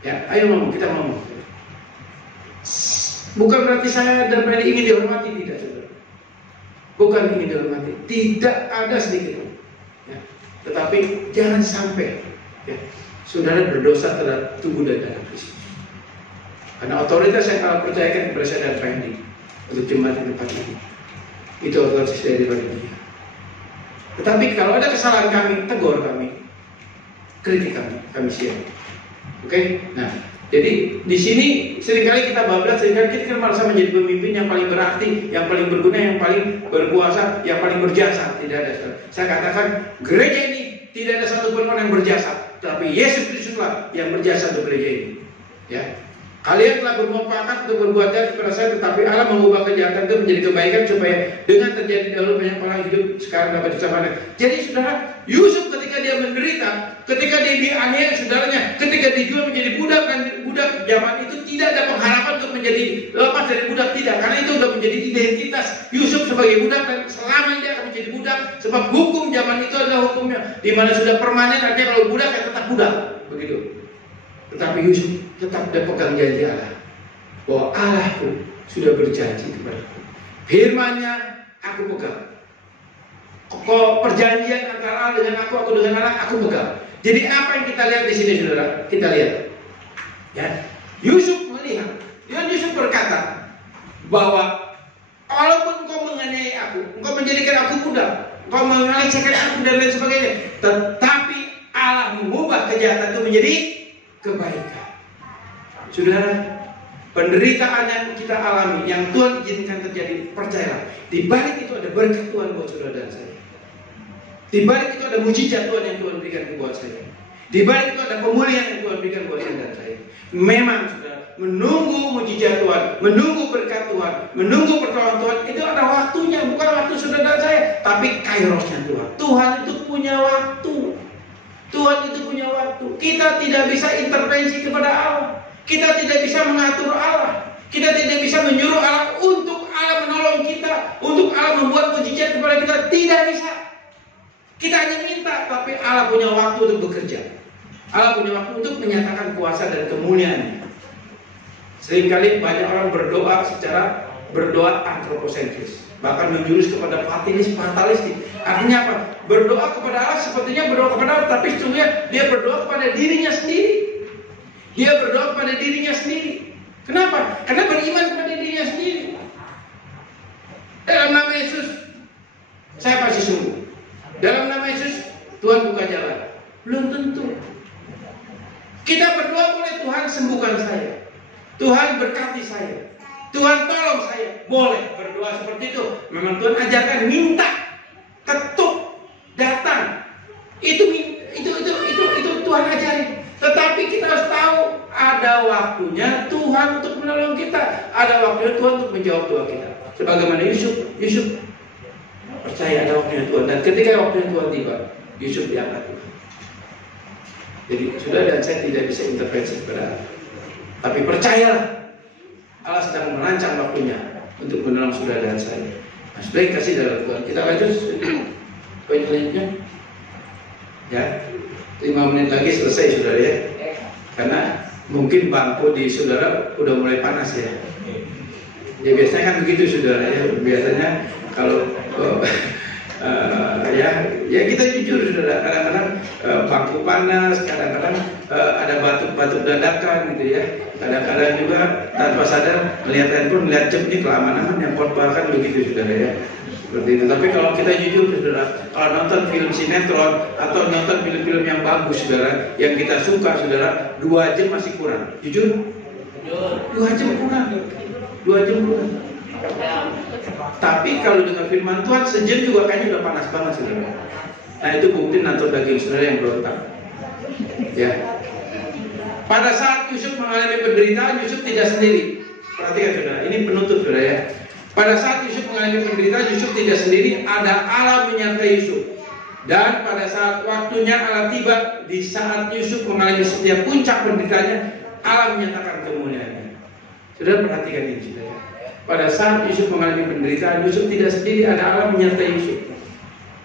Ya, ayo ngomong, kita ngomong. Bukan berarti saya dan Pak ingin dihormati, tidak, saudara. Bukan ingin dihormati, tidak ada sedikit pun. Ya. Tetapi jangan sampai ya, saudara berdosa terhadap tubuh dan darah Kristus. Karena otoritas yang Allah percayakan kepada saya dan Pak untuk jemaat di tempat ini, itu otoritas daripada Dia. Tetapi kalau ada kesalahan kami, tegur kami, kritik kami siap. Oke? Nah, jadi di sini seringkali kita bablas, seringkali kita merasa menjadi pemimpin yang paling berarti, yang paling berguna, yang paling berkuasa, yang paling berjasa. Tidak ada. Saya katakan gereja ini tidak ada satupun orang yang berjasa, tapi Yesus Kristuslah yang berjasa untuk gereja ini. Ya. Kalian telah bermufakat untuk berbuat jahat kepada saya, tetapi Allah mengubah kejahatan itu menjadi kebaikan supaya dengan terjadi dahulu banyak orang hidup sekarang dapat bersama. Jadi saudara, Yusuf ketika dia menderita, ketika dia dianiaya saudaranya, ketika dijual menjadi budak, dan budak zaman itu tidak ada pengharapan untuk menjadi lepas dari budak, tidak, karena itu sudah menjadi identitas Yusuf sebagai budak dan selamanya dia akan menjadi budak. Sebab hukum zaman itu adalah hukumnya di mana sudah permanen, artinya kalau budak ya tetap budak, begitu. Tetapi Yusuf tetap dia pegang janji Allah, bahwa Allah pun sudah berjanji kepadaku. Firman-Nya aku pegang. Kok perjanjian antara Allah dengan aku dengan Allah aku pegang. Jadi apa yang kita lihat di sini, saudara? Kita lihat, ya. Yusuf melihat, Yusuf berkata bahwa walaupun engkau menganiaya aku, engkau menjadikan aku budak, engkau melecehkan aku dan lain sebagainya, tetapi Allah mengubah kejahatan itu menjadi kebaikan. Saudara, penderitaan yang kita alami, yang Tuhan izinkan terjadi, percayalah, di balik itu ada berkat Tuhan buat saudara dan saya. Di balik itu ada mujizat Tuhan yang Tuhan berikan buat saya. Di balik itu ada pemulihan yang Tuhan berikan buat saya dan saya. Memang saudara, menunggu mujizat Tuhan, menunggu berkat Tuhan, menunggu pertolongan Tuhan, itu ada waktunya, bukan waktu saudara dan saya, tapi kairosnya Tuhan. Tuhan itu punya waktu. Tuhan itu punya waktu. Kita tidak bisa intervensi kepada Allah. Kita tidak bisa mengatur Allah. Kita tidak bisa menyuruh Allah untuk Allah menolong kita, untuk Allah membuat mujizat kepada kita. Tidak bisa. Kita hanya minta, tapi Allah punya waktu untuk bekerja. Allah punya waktu untuk menyatakan kuasa dan kemuliaan. Seringkali banyak orang berdoa secara berdoa antroposentris, bahkan menjurus kepada fatalistik. Artinya apa? Berdoa kepada Allah sepertinya berdoa kepada Allah, tapi sesungguhnya dia berdoa kepada dirinya sendiri. Dia berdoa kepada dirinya sendiri. Kenapa? Karena beriman kepada dirinya sendiri. Dalam nama Yesus saya pasti sembuh. Dalam nama Yesus Tuhan buka jalan. Belum tentu. Kita berdoa boleh, Tuhan sembuhkan saya, Tuhan berkati saya, Tuhan tolong saya. Boleh berdoa seperti itu. Memang Tuhan ajarkan minta, ketuk, datang. Itu Tuhan ajarin. Tetapi kita harus tahu ada waktunya Tuhan untuk menolong kita. Ada waktunya Tuhan untuk menjawab doa kita. Sebagaimana Yusuf percaya ada waktunya Tuhan. Dan ketika waktunya Tuhan tiba, Yusuf diangkat Tuhan. Jadi saudara dan saya tidak bisa intervensi kepada Allah. Tapi percayalah, Allah sedang merancang waktunya untuk menolong saudara dan saya. Nah, saudara kasih dalam Tuhan. Kita lanjut poin selanjutnya. Ya, 5 menit lagi selesai saudara ya. Karena mungkin bangku di saudara udah mulai panas ya. Ya biasanya kan begitu saudara ya. Biasanya kalau ya kita jujur saudara. Kadang-kadang bangku panas, kadang-kadang ada batuk-batuk dadakan gitu ya. Kadang-kadang juga tanpa sadar melihat handphone, melihat jam, ini kelamaan yang khotbah kan begitu saudara ya. Seperti itu. Tapi kalau kita jujur saudara, kalau nonton film sinetron atau nonton film-film yang bagus saudara, yang kita suka saudara, 2 jam masih kurang. Jujur? 2 jam kurang. 2 jam kurang. Tapi kalau dengan firman Tuhan, sejam juga kayaknya udah panas banget saudara. Nah itu bukti nonton daging saudara yang berontak. Ya. Pada saat Yusuf mengalami penderitaan, Yusuf tidak sendiri. Perhatikan saudara, ini penutup saudara ya. Pada saat Yusuf mengalami penderitaan, Yusuf tidak sendiri, ada Allah menyertai Yusuf. Dan pada saat waktunya Allah tiba, di saat Yusuf mengalami setiap puncak penderitaannya, Allah menyatakan kemuliaannya. Saudara perhatikan ini saudara. Pada saat Yusuf mengalami penderitaan, Yusuf tidak sendiri, ada Allah menyertai Yusuf.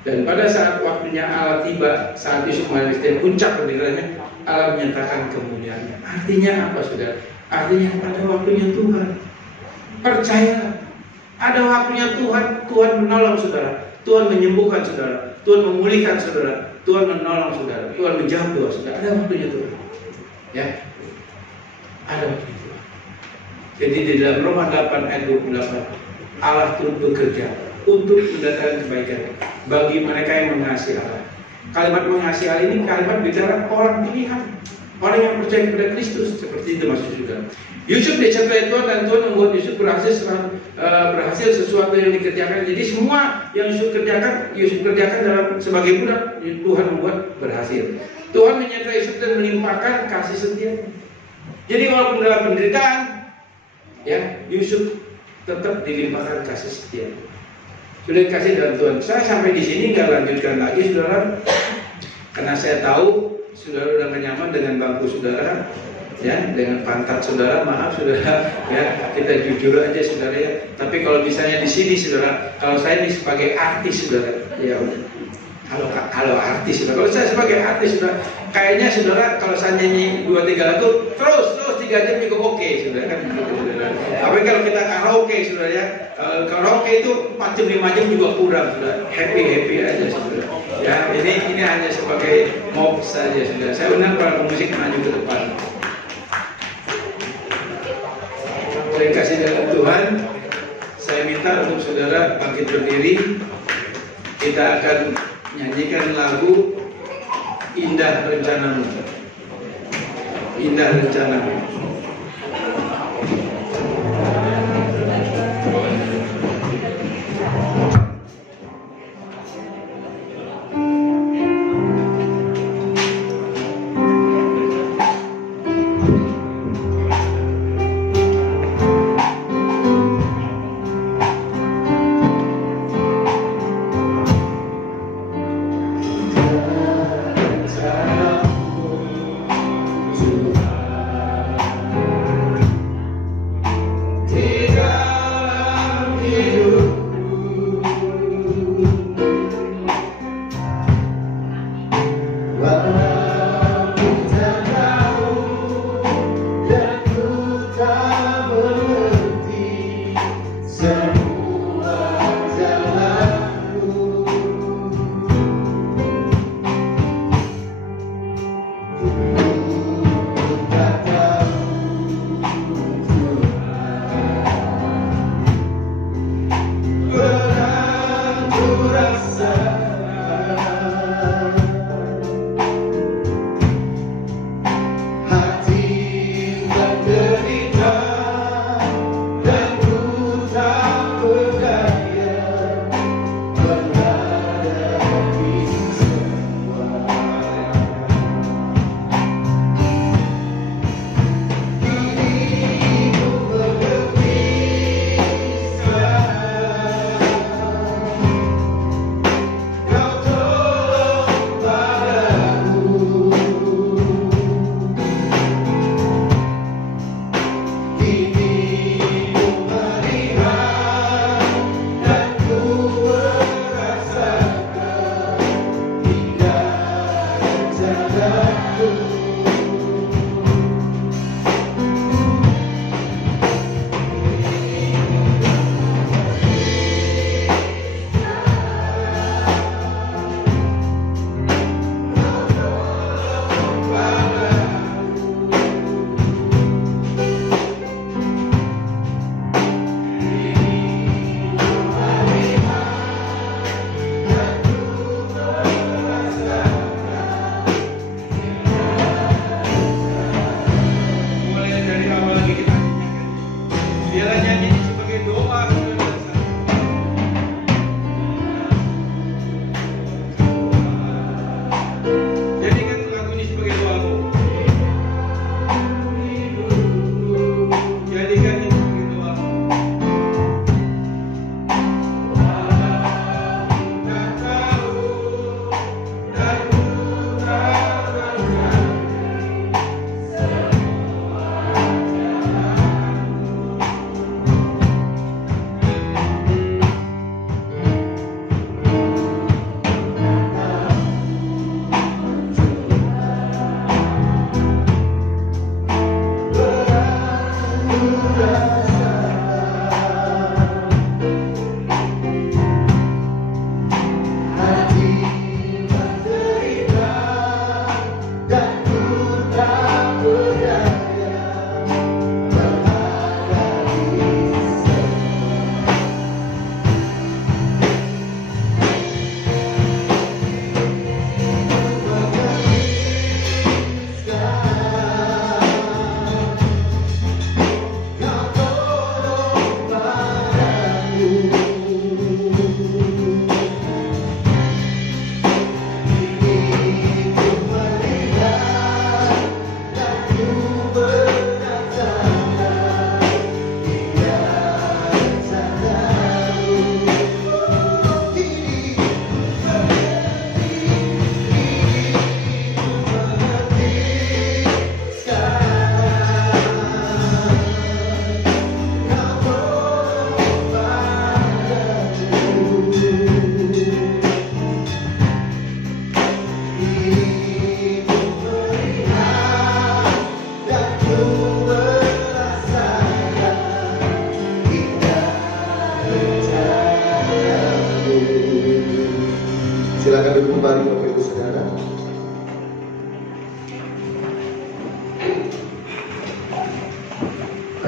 Dan pada saat waktunya Allah tiba, saat Yusuf mengalami setiap puncak penderitaannya, Allah menyatakan kemuliaannya. Artinya apa saudara? Artinya pada waktunya Tuhan. Percayalah, ada waktunya Tuhan. Tuhan menolong saudara, Tuhan menyembuhkan saudara, Tuhan memulihkan saudara, Tuhan menolong saudara, Tuhan menjawab doa saudara. Ada waktunya Tuhan. Ya, ada waktunya Tuhan. Jadi di dalam Roma 8 ayat 28, Allah turut bekerja untuk mendatangkan kebaikan bagi mereka yang mengasihi Allah. Kalimat mengasihi Allah ini kalimat bicara orang pilihan, orang yang percaya kepada Kristus, seperti itu maksud saudara. Yusuf disertai Tuhan dan Tuhan membuat Yusuf berhasil sesuatu yang dikerjakan. Jadi semua yang Yusuf kerjakan dalam sebagai budak, Tuhan membuat berhasil. Tuhan menyertai Yusuf dan melimpahkan kasih setia. Jadi walaupun dalam penderitaan, ya Yusuf tetap dilimpahkan kasih setia. Sudah kasih dalam Tuhan. Saya sampai di sini nggak lanjutkan lagi, saudara, karena saya tahu saudara sudah nyaman dengan bangku saudara, ya, dengan pantat saudara. Maaf saudara, ya, kita jujur aja saudara ya. Tapi kalau misalnya di sini saudara, kalau saya ini sebagai artis saudara, ya, kalau artis saudara, kalau saya sebagai artis saudara, kayaknya saudara kalau saya nyanyi 2-3 lagu terus 3 jam juga oke saudara kan, gitu, saudara. Tapi kalau kita karaoke saudara ya, karaoke itu 4 jam 5 jam juga kurang saudara, happy aja saudara. Ya, ini hanya sebagai mob saja saudara. Saya benar para pemusik maju ke depan. Terima kasih dalam Tuhan. Saya minta untuk saudara bangkit berdiri. Kita akan nyanyikan lagu Indah Rencanamu. Indah Rencanamu. Tuhan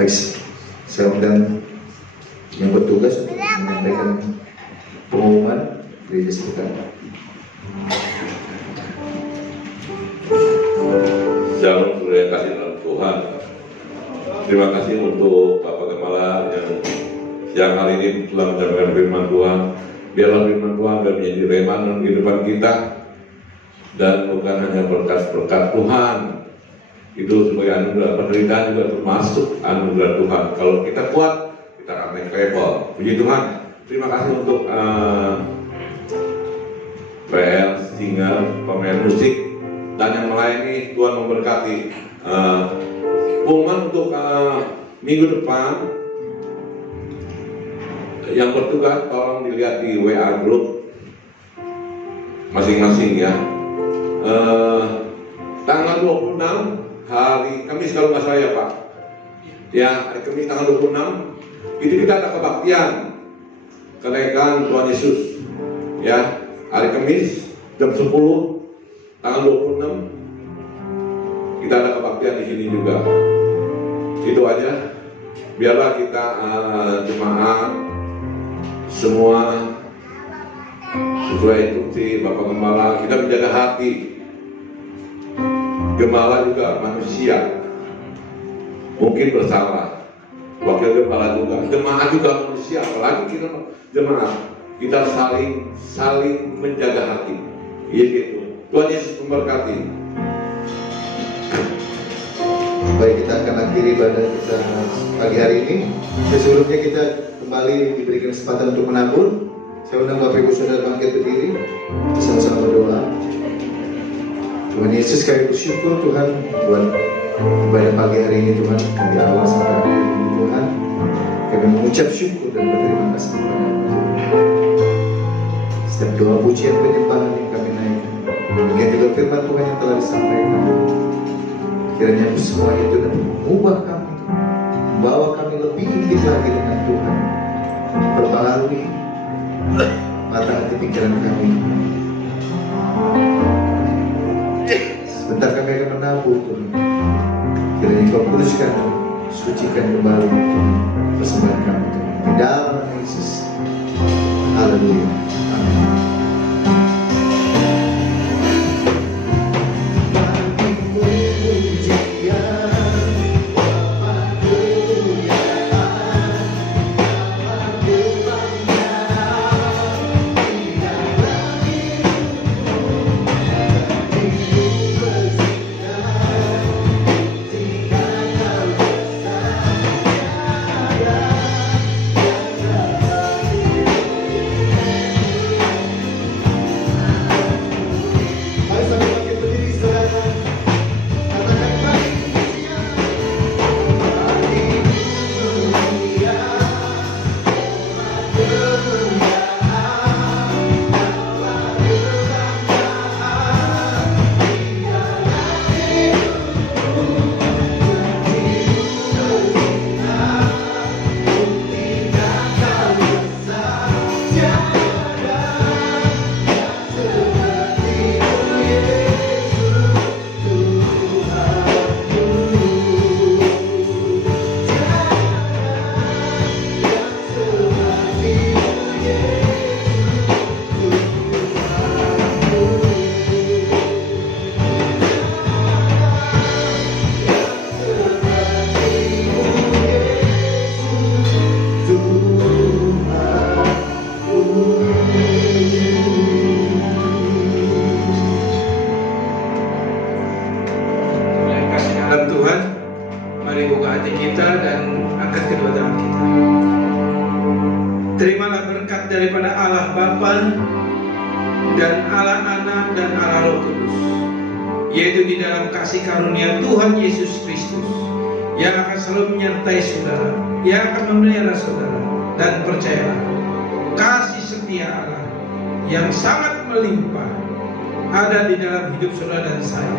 Baik, saya undang yang bertugas untuk menyampaikan pengumuman gereja sekitar. Shalom, saudara yang kasih dalam Tuhan. Terima kasih untuk Bapak Gembala yang siang hari ini telah menyampaikan firman Tuhan. Biarlah firman Tuhan menjadi rema dalam kehidupan kita, dan bukan hanya berkat-berkat Tuhan itu sebagai anugerah. Penderitaan juga termasuk anugerah Tuhan. Kalau kita kuat, kita akan naik level. Puji Tuhan. Terima kasih untuk PL, singer, pemain musik, dan yang melayani. Tuhan memberkati. Pengumuman untuk minggu depan yang bertugas, tolong dilihat di WA group masing-masing ya. Tanggal 26 hari Kamis kalau nggak salah ya Pak. Ya, hari Kamis tanggal 26 itu kita ada kebaktian kenaikan Tuhan Yesus. Ya, hari Kamis jam 10 tanggal 26 kita ada kebaktian di sini juga. Itu aja. Biarlah kita jemaat semua sesuai instruksi Bapak Gembala, kita menjaga hati. Gembala juga manusia, mungkin bersalah. Wakil Gembala juga, jemaat juga manusia, apalagi kita jemaat. Kita saling menjaga hati. Iya gitu. Tuhan Yesus memberkati. Baik, kita akan akhiri ibadah kita pagi hari ini. Sebelumnya kita kembali diberikan kesempatan untuk menabur. Saya undang Bapak Ibu Saudara bangkit berdiri, kita sama-sama berdoa. Tuhan Yesus, kami bersyukur Tuhan buat ibadah pagi hari ini Tuhan. Dari awal sampai akhir ini Tuhan, kami mengucap syukur dan berterima kasih kepada Tuhan. Setiap doa pujian penyembahan yang kami naikkan, demikian juga firman Tuhan yang telah disampaikan, kiranya semuanya itu dapat mengubah kami, membawa kami lebih intim lagi dengan Tuhan, perbaharui mata hati pikiran kami. Sebentar kami akan menabur Tuhan, kiranya Kau kuduskan, sucikan kembali persembahan kami Tuhan, di dalam nama Yesus. Haleluya. Amin. Terimalah berkat daripada Allah Bapa dan Allah Anak dan Allah Roh Kudus, yaitu di dalam kasih karunia Tuhan Yesus Kristus, yang akan selalu menyertai saudara, yang akan memelihara saudara. Dan percayalah, kasih setia Allah yang sangat melimpah ada di dalam hidup saudara dan saya.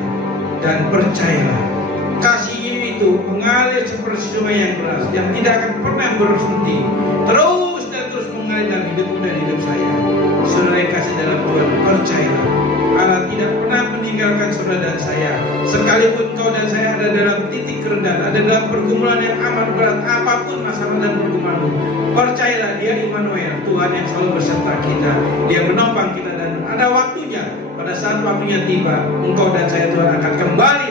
Dan percayalah, kasih itu mengalir seperti sungai yang deras, yang tidak akan pernah berhenti, terus dan terus mengalir dalam hidupmu dan hidup saya. Saudara yang kasih dalam Tuhan, percayalah, Allah tidak pernah meninggalkan saudara dan saya. Sekalipun kau dan saya ada dalam titik kerendahan, ada dalam pergumulan yang amat berat, apapun masalah dan pergumulanmu, percayalah Dia Immanuel, Tuhan yang selalu beserta kita. Dia menopang kita dan ada waktunya, pada saat waktunya tiba, engkau dan saya Tuhan akan kembali